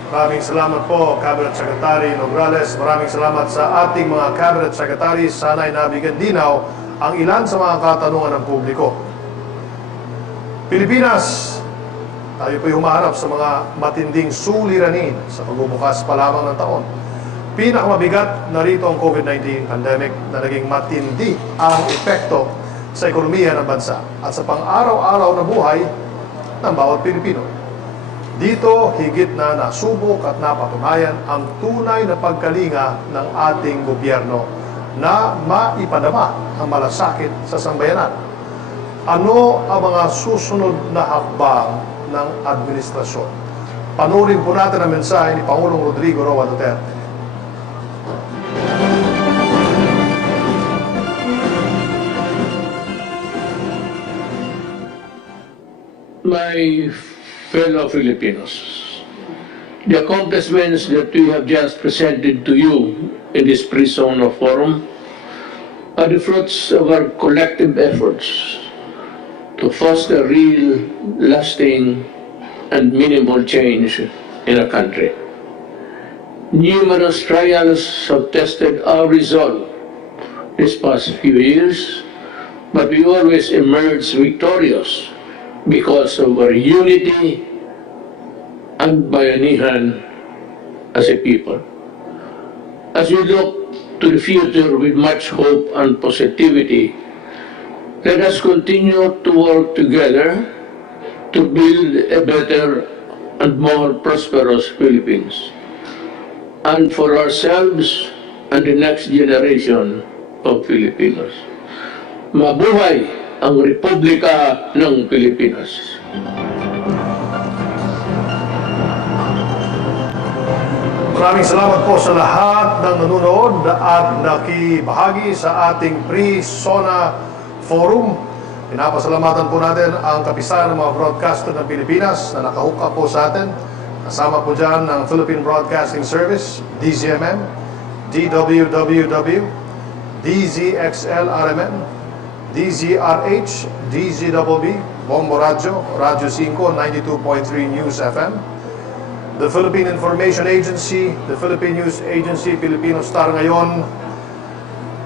Maraming salamat po, Cabinet Secretary Nograles. Maraming salamat sa ating mga Cabinet Secretaries. Sana'y nabigyan dinaw ang ilan sa mga katanungan ng publiko. Pilipinas, tayo po'y humaharap sa mga matinding suliranin sa pagbubukas pa lamang ng taon. Pinakamabigat na rito ang COVID-19 pandemic na naging matindi ang epekto sa ekonomiya ng bansa at sa pang-araw-araw na buhay ng bawat Pilipino. Dito, higit na nasubok at napatunayan ang tunay na pagkalinga ng ating gobyerno na maipadama ang malasakit sa sambayanan. Ano ang mga susunod na hakbang ng administrasyon? Panurin po natin ang mensahe ni Pangulong Rodrigo Roa Duterte. My fellow Filipinos, the accomplishments that we have just presented to you in this pre-SONA forum are the fruits of our collective efforts to foster real, lasting, and meaningful change in our country. Numerous trials have tested our resolve these past few years, but we always emerge victorious because of our unity and bayanihan as a people. As we look to the future with much hope and positivity, let us continue to work together to build a better and more prosperous Philippines, and for ourselves and the next generation of Filipinos. Mabuhay ang Republika ng Pilipinas. Maraming salamat po sa lahat ng nanonood at nakibahagi sa ating pre-SONA forum. Pinapasalamatan po natin ang kapisahan ng mga broadcaster ng Pilipinas na nakahook up po sa atin. Kasama po dyan ng Philippine Broadcasting Service, DZMM, DWWW, DZXL-RMN, DZRH, DZWB, Bombo Radio, Radio 5, 92.3 News FM, the Philippine Information Agency, the Philippine News Agency, Filipino Star Ngayon,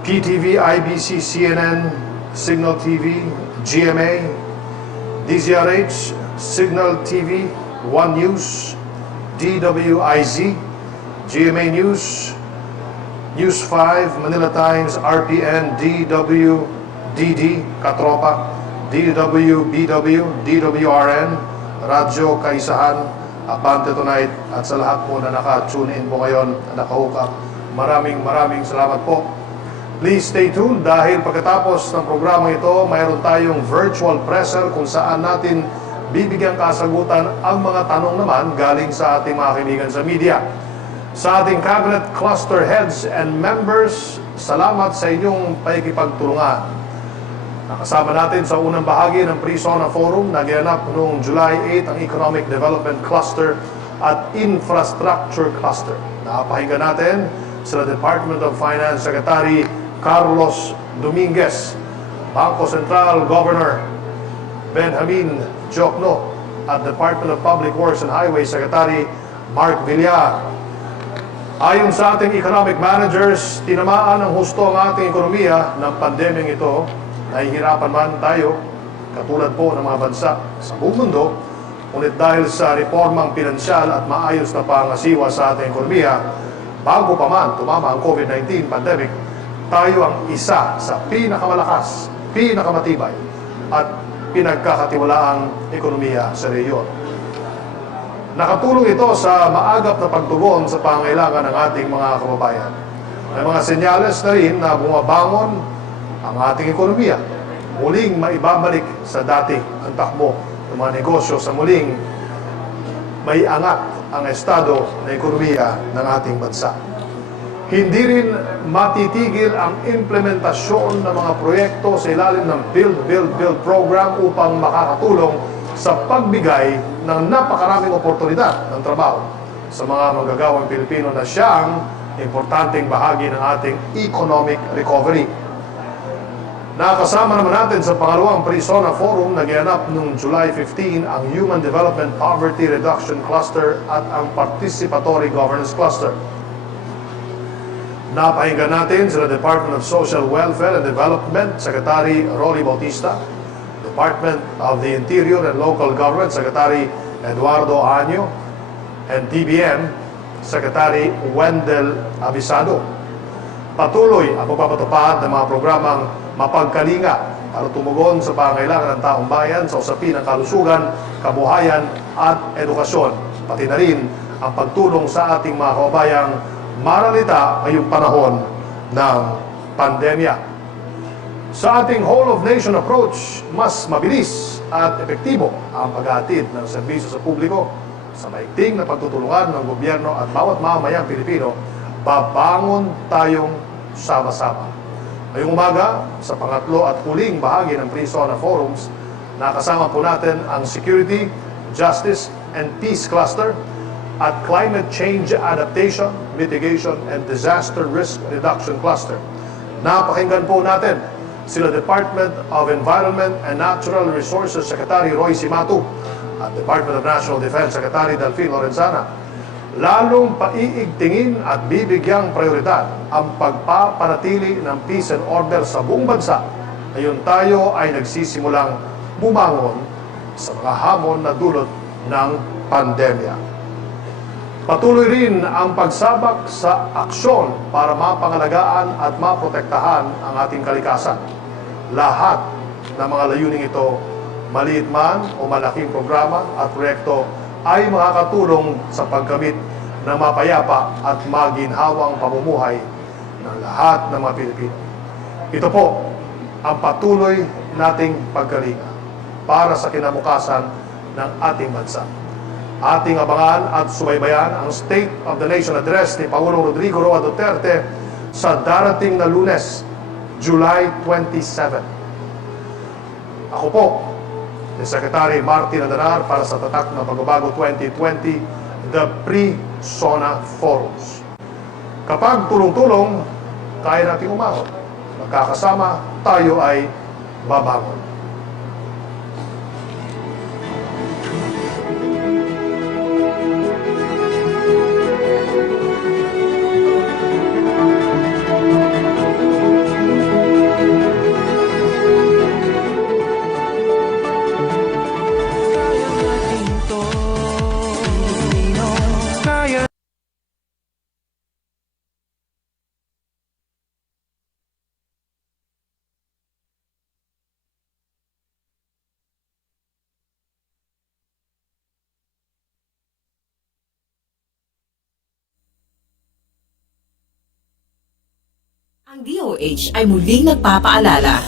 PTV, IBC, CNN, Signal TV, GMA, DZRH, Signal TV, One News, DWIZ, GMA News, News 5, Manila Times, RPN, DD, Katropa, DWBW, DWRN, Radyo Kaisahan, Abante Tonight, at sa lahat po na naka-tune in po ngayon, na naka-hook up. Maraming salamat po. Please stay tuned dahil pagkatapos ng programa ito, mayroon tayong virtual presser kung saan natin bibigyan kasagutan ang mga tanong naman galing sa ating mga kaibigan sa media. Sa ating cabinet cluster heads and members, salamat sa inyong pakikipagtulungan. Nakasama natin sa unang bahagi ng pre-SONA forum na ginanap noong July 8 ang Economic Development Cluster at Infrastructure Cluster. Nakapahinggan natin sila Department of Finance Secretary Carlos Dominguez, Bangko Sentral Governor Benjamin Jokno, at Department of Public Works and Highways Secretary Mark Villar. Ayon sa ating economic managers, tinamaan ng husto ang ating ekonomiya ng pandemyang ito. Nahihirapan man tayo, katulad po ng mga bansa sa buong mundo, ngunit dahil sa reformang pinansyal at maayos na pangasiwa sa ating ekonomiya, bago pa man tumama ang COVID-19 pandemic, tayo ang isa sa pinakamalakas, pinakamatibay at pinagkakatiwalaang ekonomiya sa rehiyon. Nakatulong ito sa maagap na pagtugon sa pangailangan ng ating mga kababayan. May mga senyales na rin na bumabangon ang ating ekonomiya. Muling maibabalik sa dati ang takbo ng mga negosyo sa muling may angat ang estado na ekonomiya ng ating bansa. Hindi rin matitigil ang implementasyon ng mga proyekto sa ilalim ng Build program upang makakatulong sa pagbigay ng napakaraming oportunidad ng trabaho sa mga manggagawang Pilipino na siyang importanteng bahagi ng ating economic recovery. Nakasama naman natin sa pangalawang Pre-SONA Forum na ginanap noong July 15 ang Human Development Poverty Reduction Cluster at ang Participatory Governance Cluster. Napahinggan natin sila Department of Social Welfare and Development Secretary Rolly Bautista, Department of the Interior and Local Government Secretary Eduardo Año, and DBM Secretary Wendell Abisado. Patuloy ang pagpapatupad ng mga programang mapagkalinga para tumugon sa pangailangan ng taong bayan sa usapin ng kalusugan, kabuhayan at edukasyon, pati na rin ang pagtulong sa ating mga kababayang maralita ngayong panahon ng pandemya. Sa ating whole-of-nation approach, mas mabilis at epektibo ang paghatid ng serbisyo sa publiko. Sa maigting na pagtutulungan ng gobyerno at bawat mamamayang Pilipino, babangon tayong sama-sama. Ngayong umaga, sa pangatlo at huling bahagi ng Pre-SONA Forums, nakasama po natin ang Security, Justice, and Peace Cluster at Climate Change Adaptation, Mitigation, and Disaster Risk Reduction Cluster. Napakinggan po natin sila Department of Environment and Natural Resources Secretary Roy Simatu at Department of National Defense Secretary Delfin Lorenzana. Lalong paiigtingin at bibigyang prioridad ang pagpapanatili ng peace and order sa buong bansa. Ngayon tayo ay nagsisimulang bumangon sa mga hamon na dulot ng pandemya. Patuloy rin ang pagsabak sa aksyon para mapangalagaan at maprotektahan ang ating kalikasan. Lahat ng mga layuning ito, maliit man o malaking programa at proyekto, ay makakatulong sa pagkamit ng mapayapa at maginhawang pamumuhay ng lahat ng mga Pilipino. Ito po ang patuloy nating pagkalinga para sa kinabukasan ng ating bansa. Ating abangan at subaybayan ang State of the Nation Address ni Pangulong Rodrigo Roa Duterte sa darating na Lunes, July 27. Ako po, si Secretary Martin Andanar para sa Tatak ng Pagbabago 2020, the Pre-SONA Forums. Kapag tulong-tulong, kaya nating umahon. Magkakasama, tayo ay babangon. Ang DOH ay muling nagpapaalala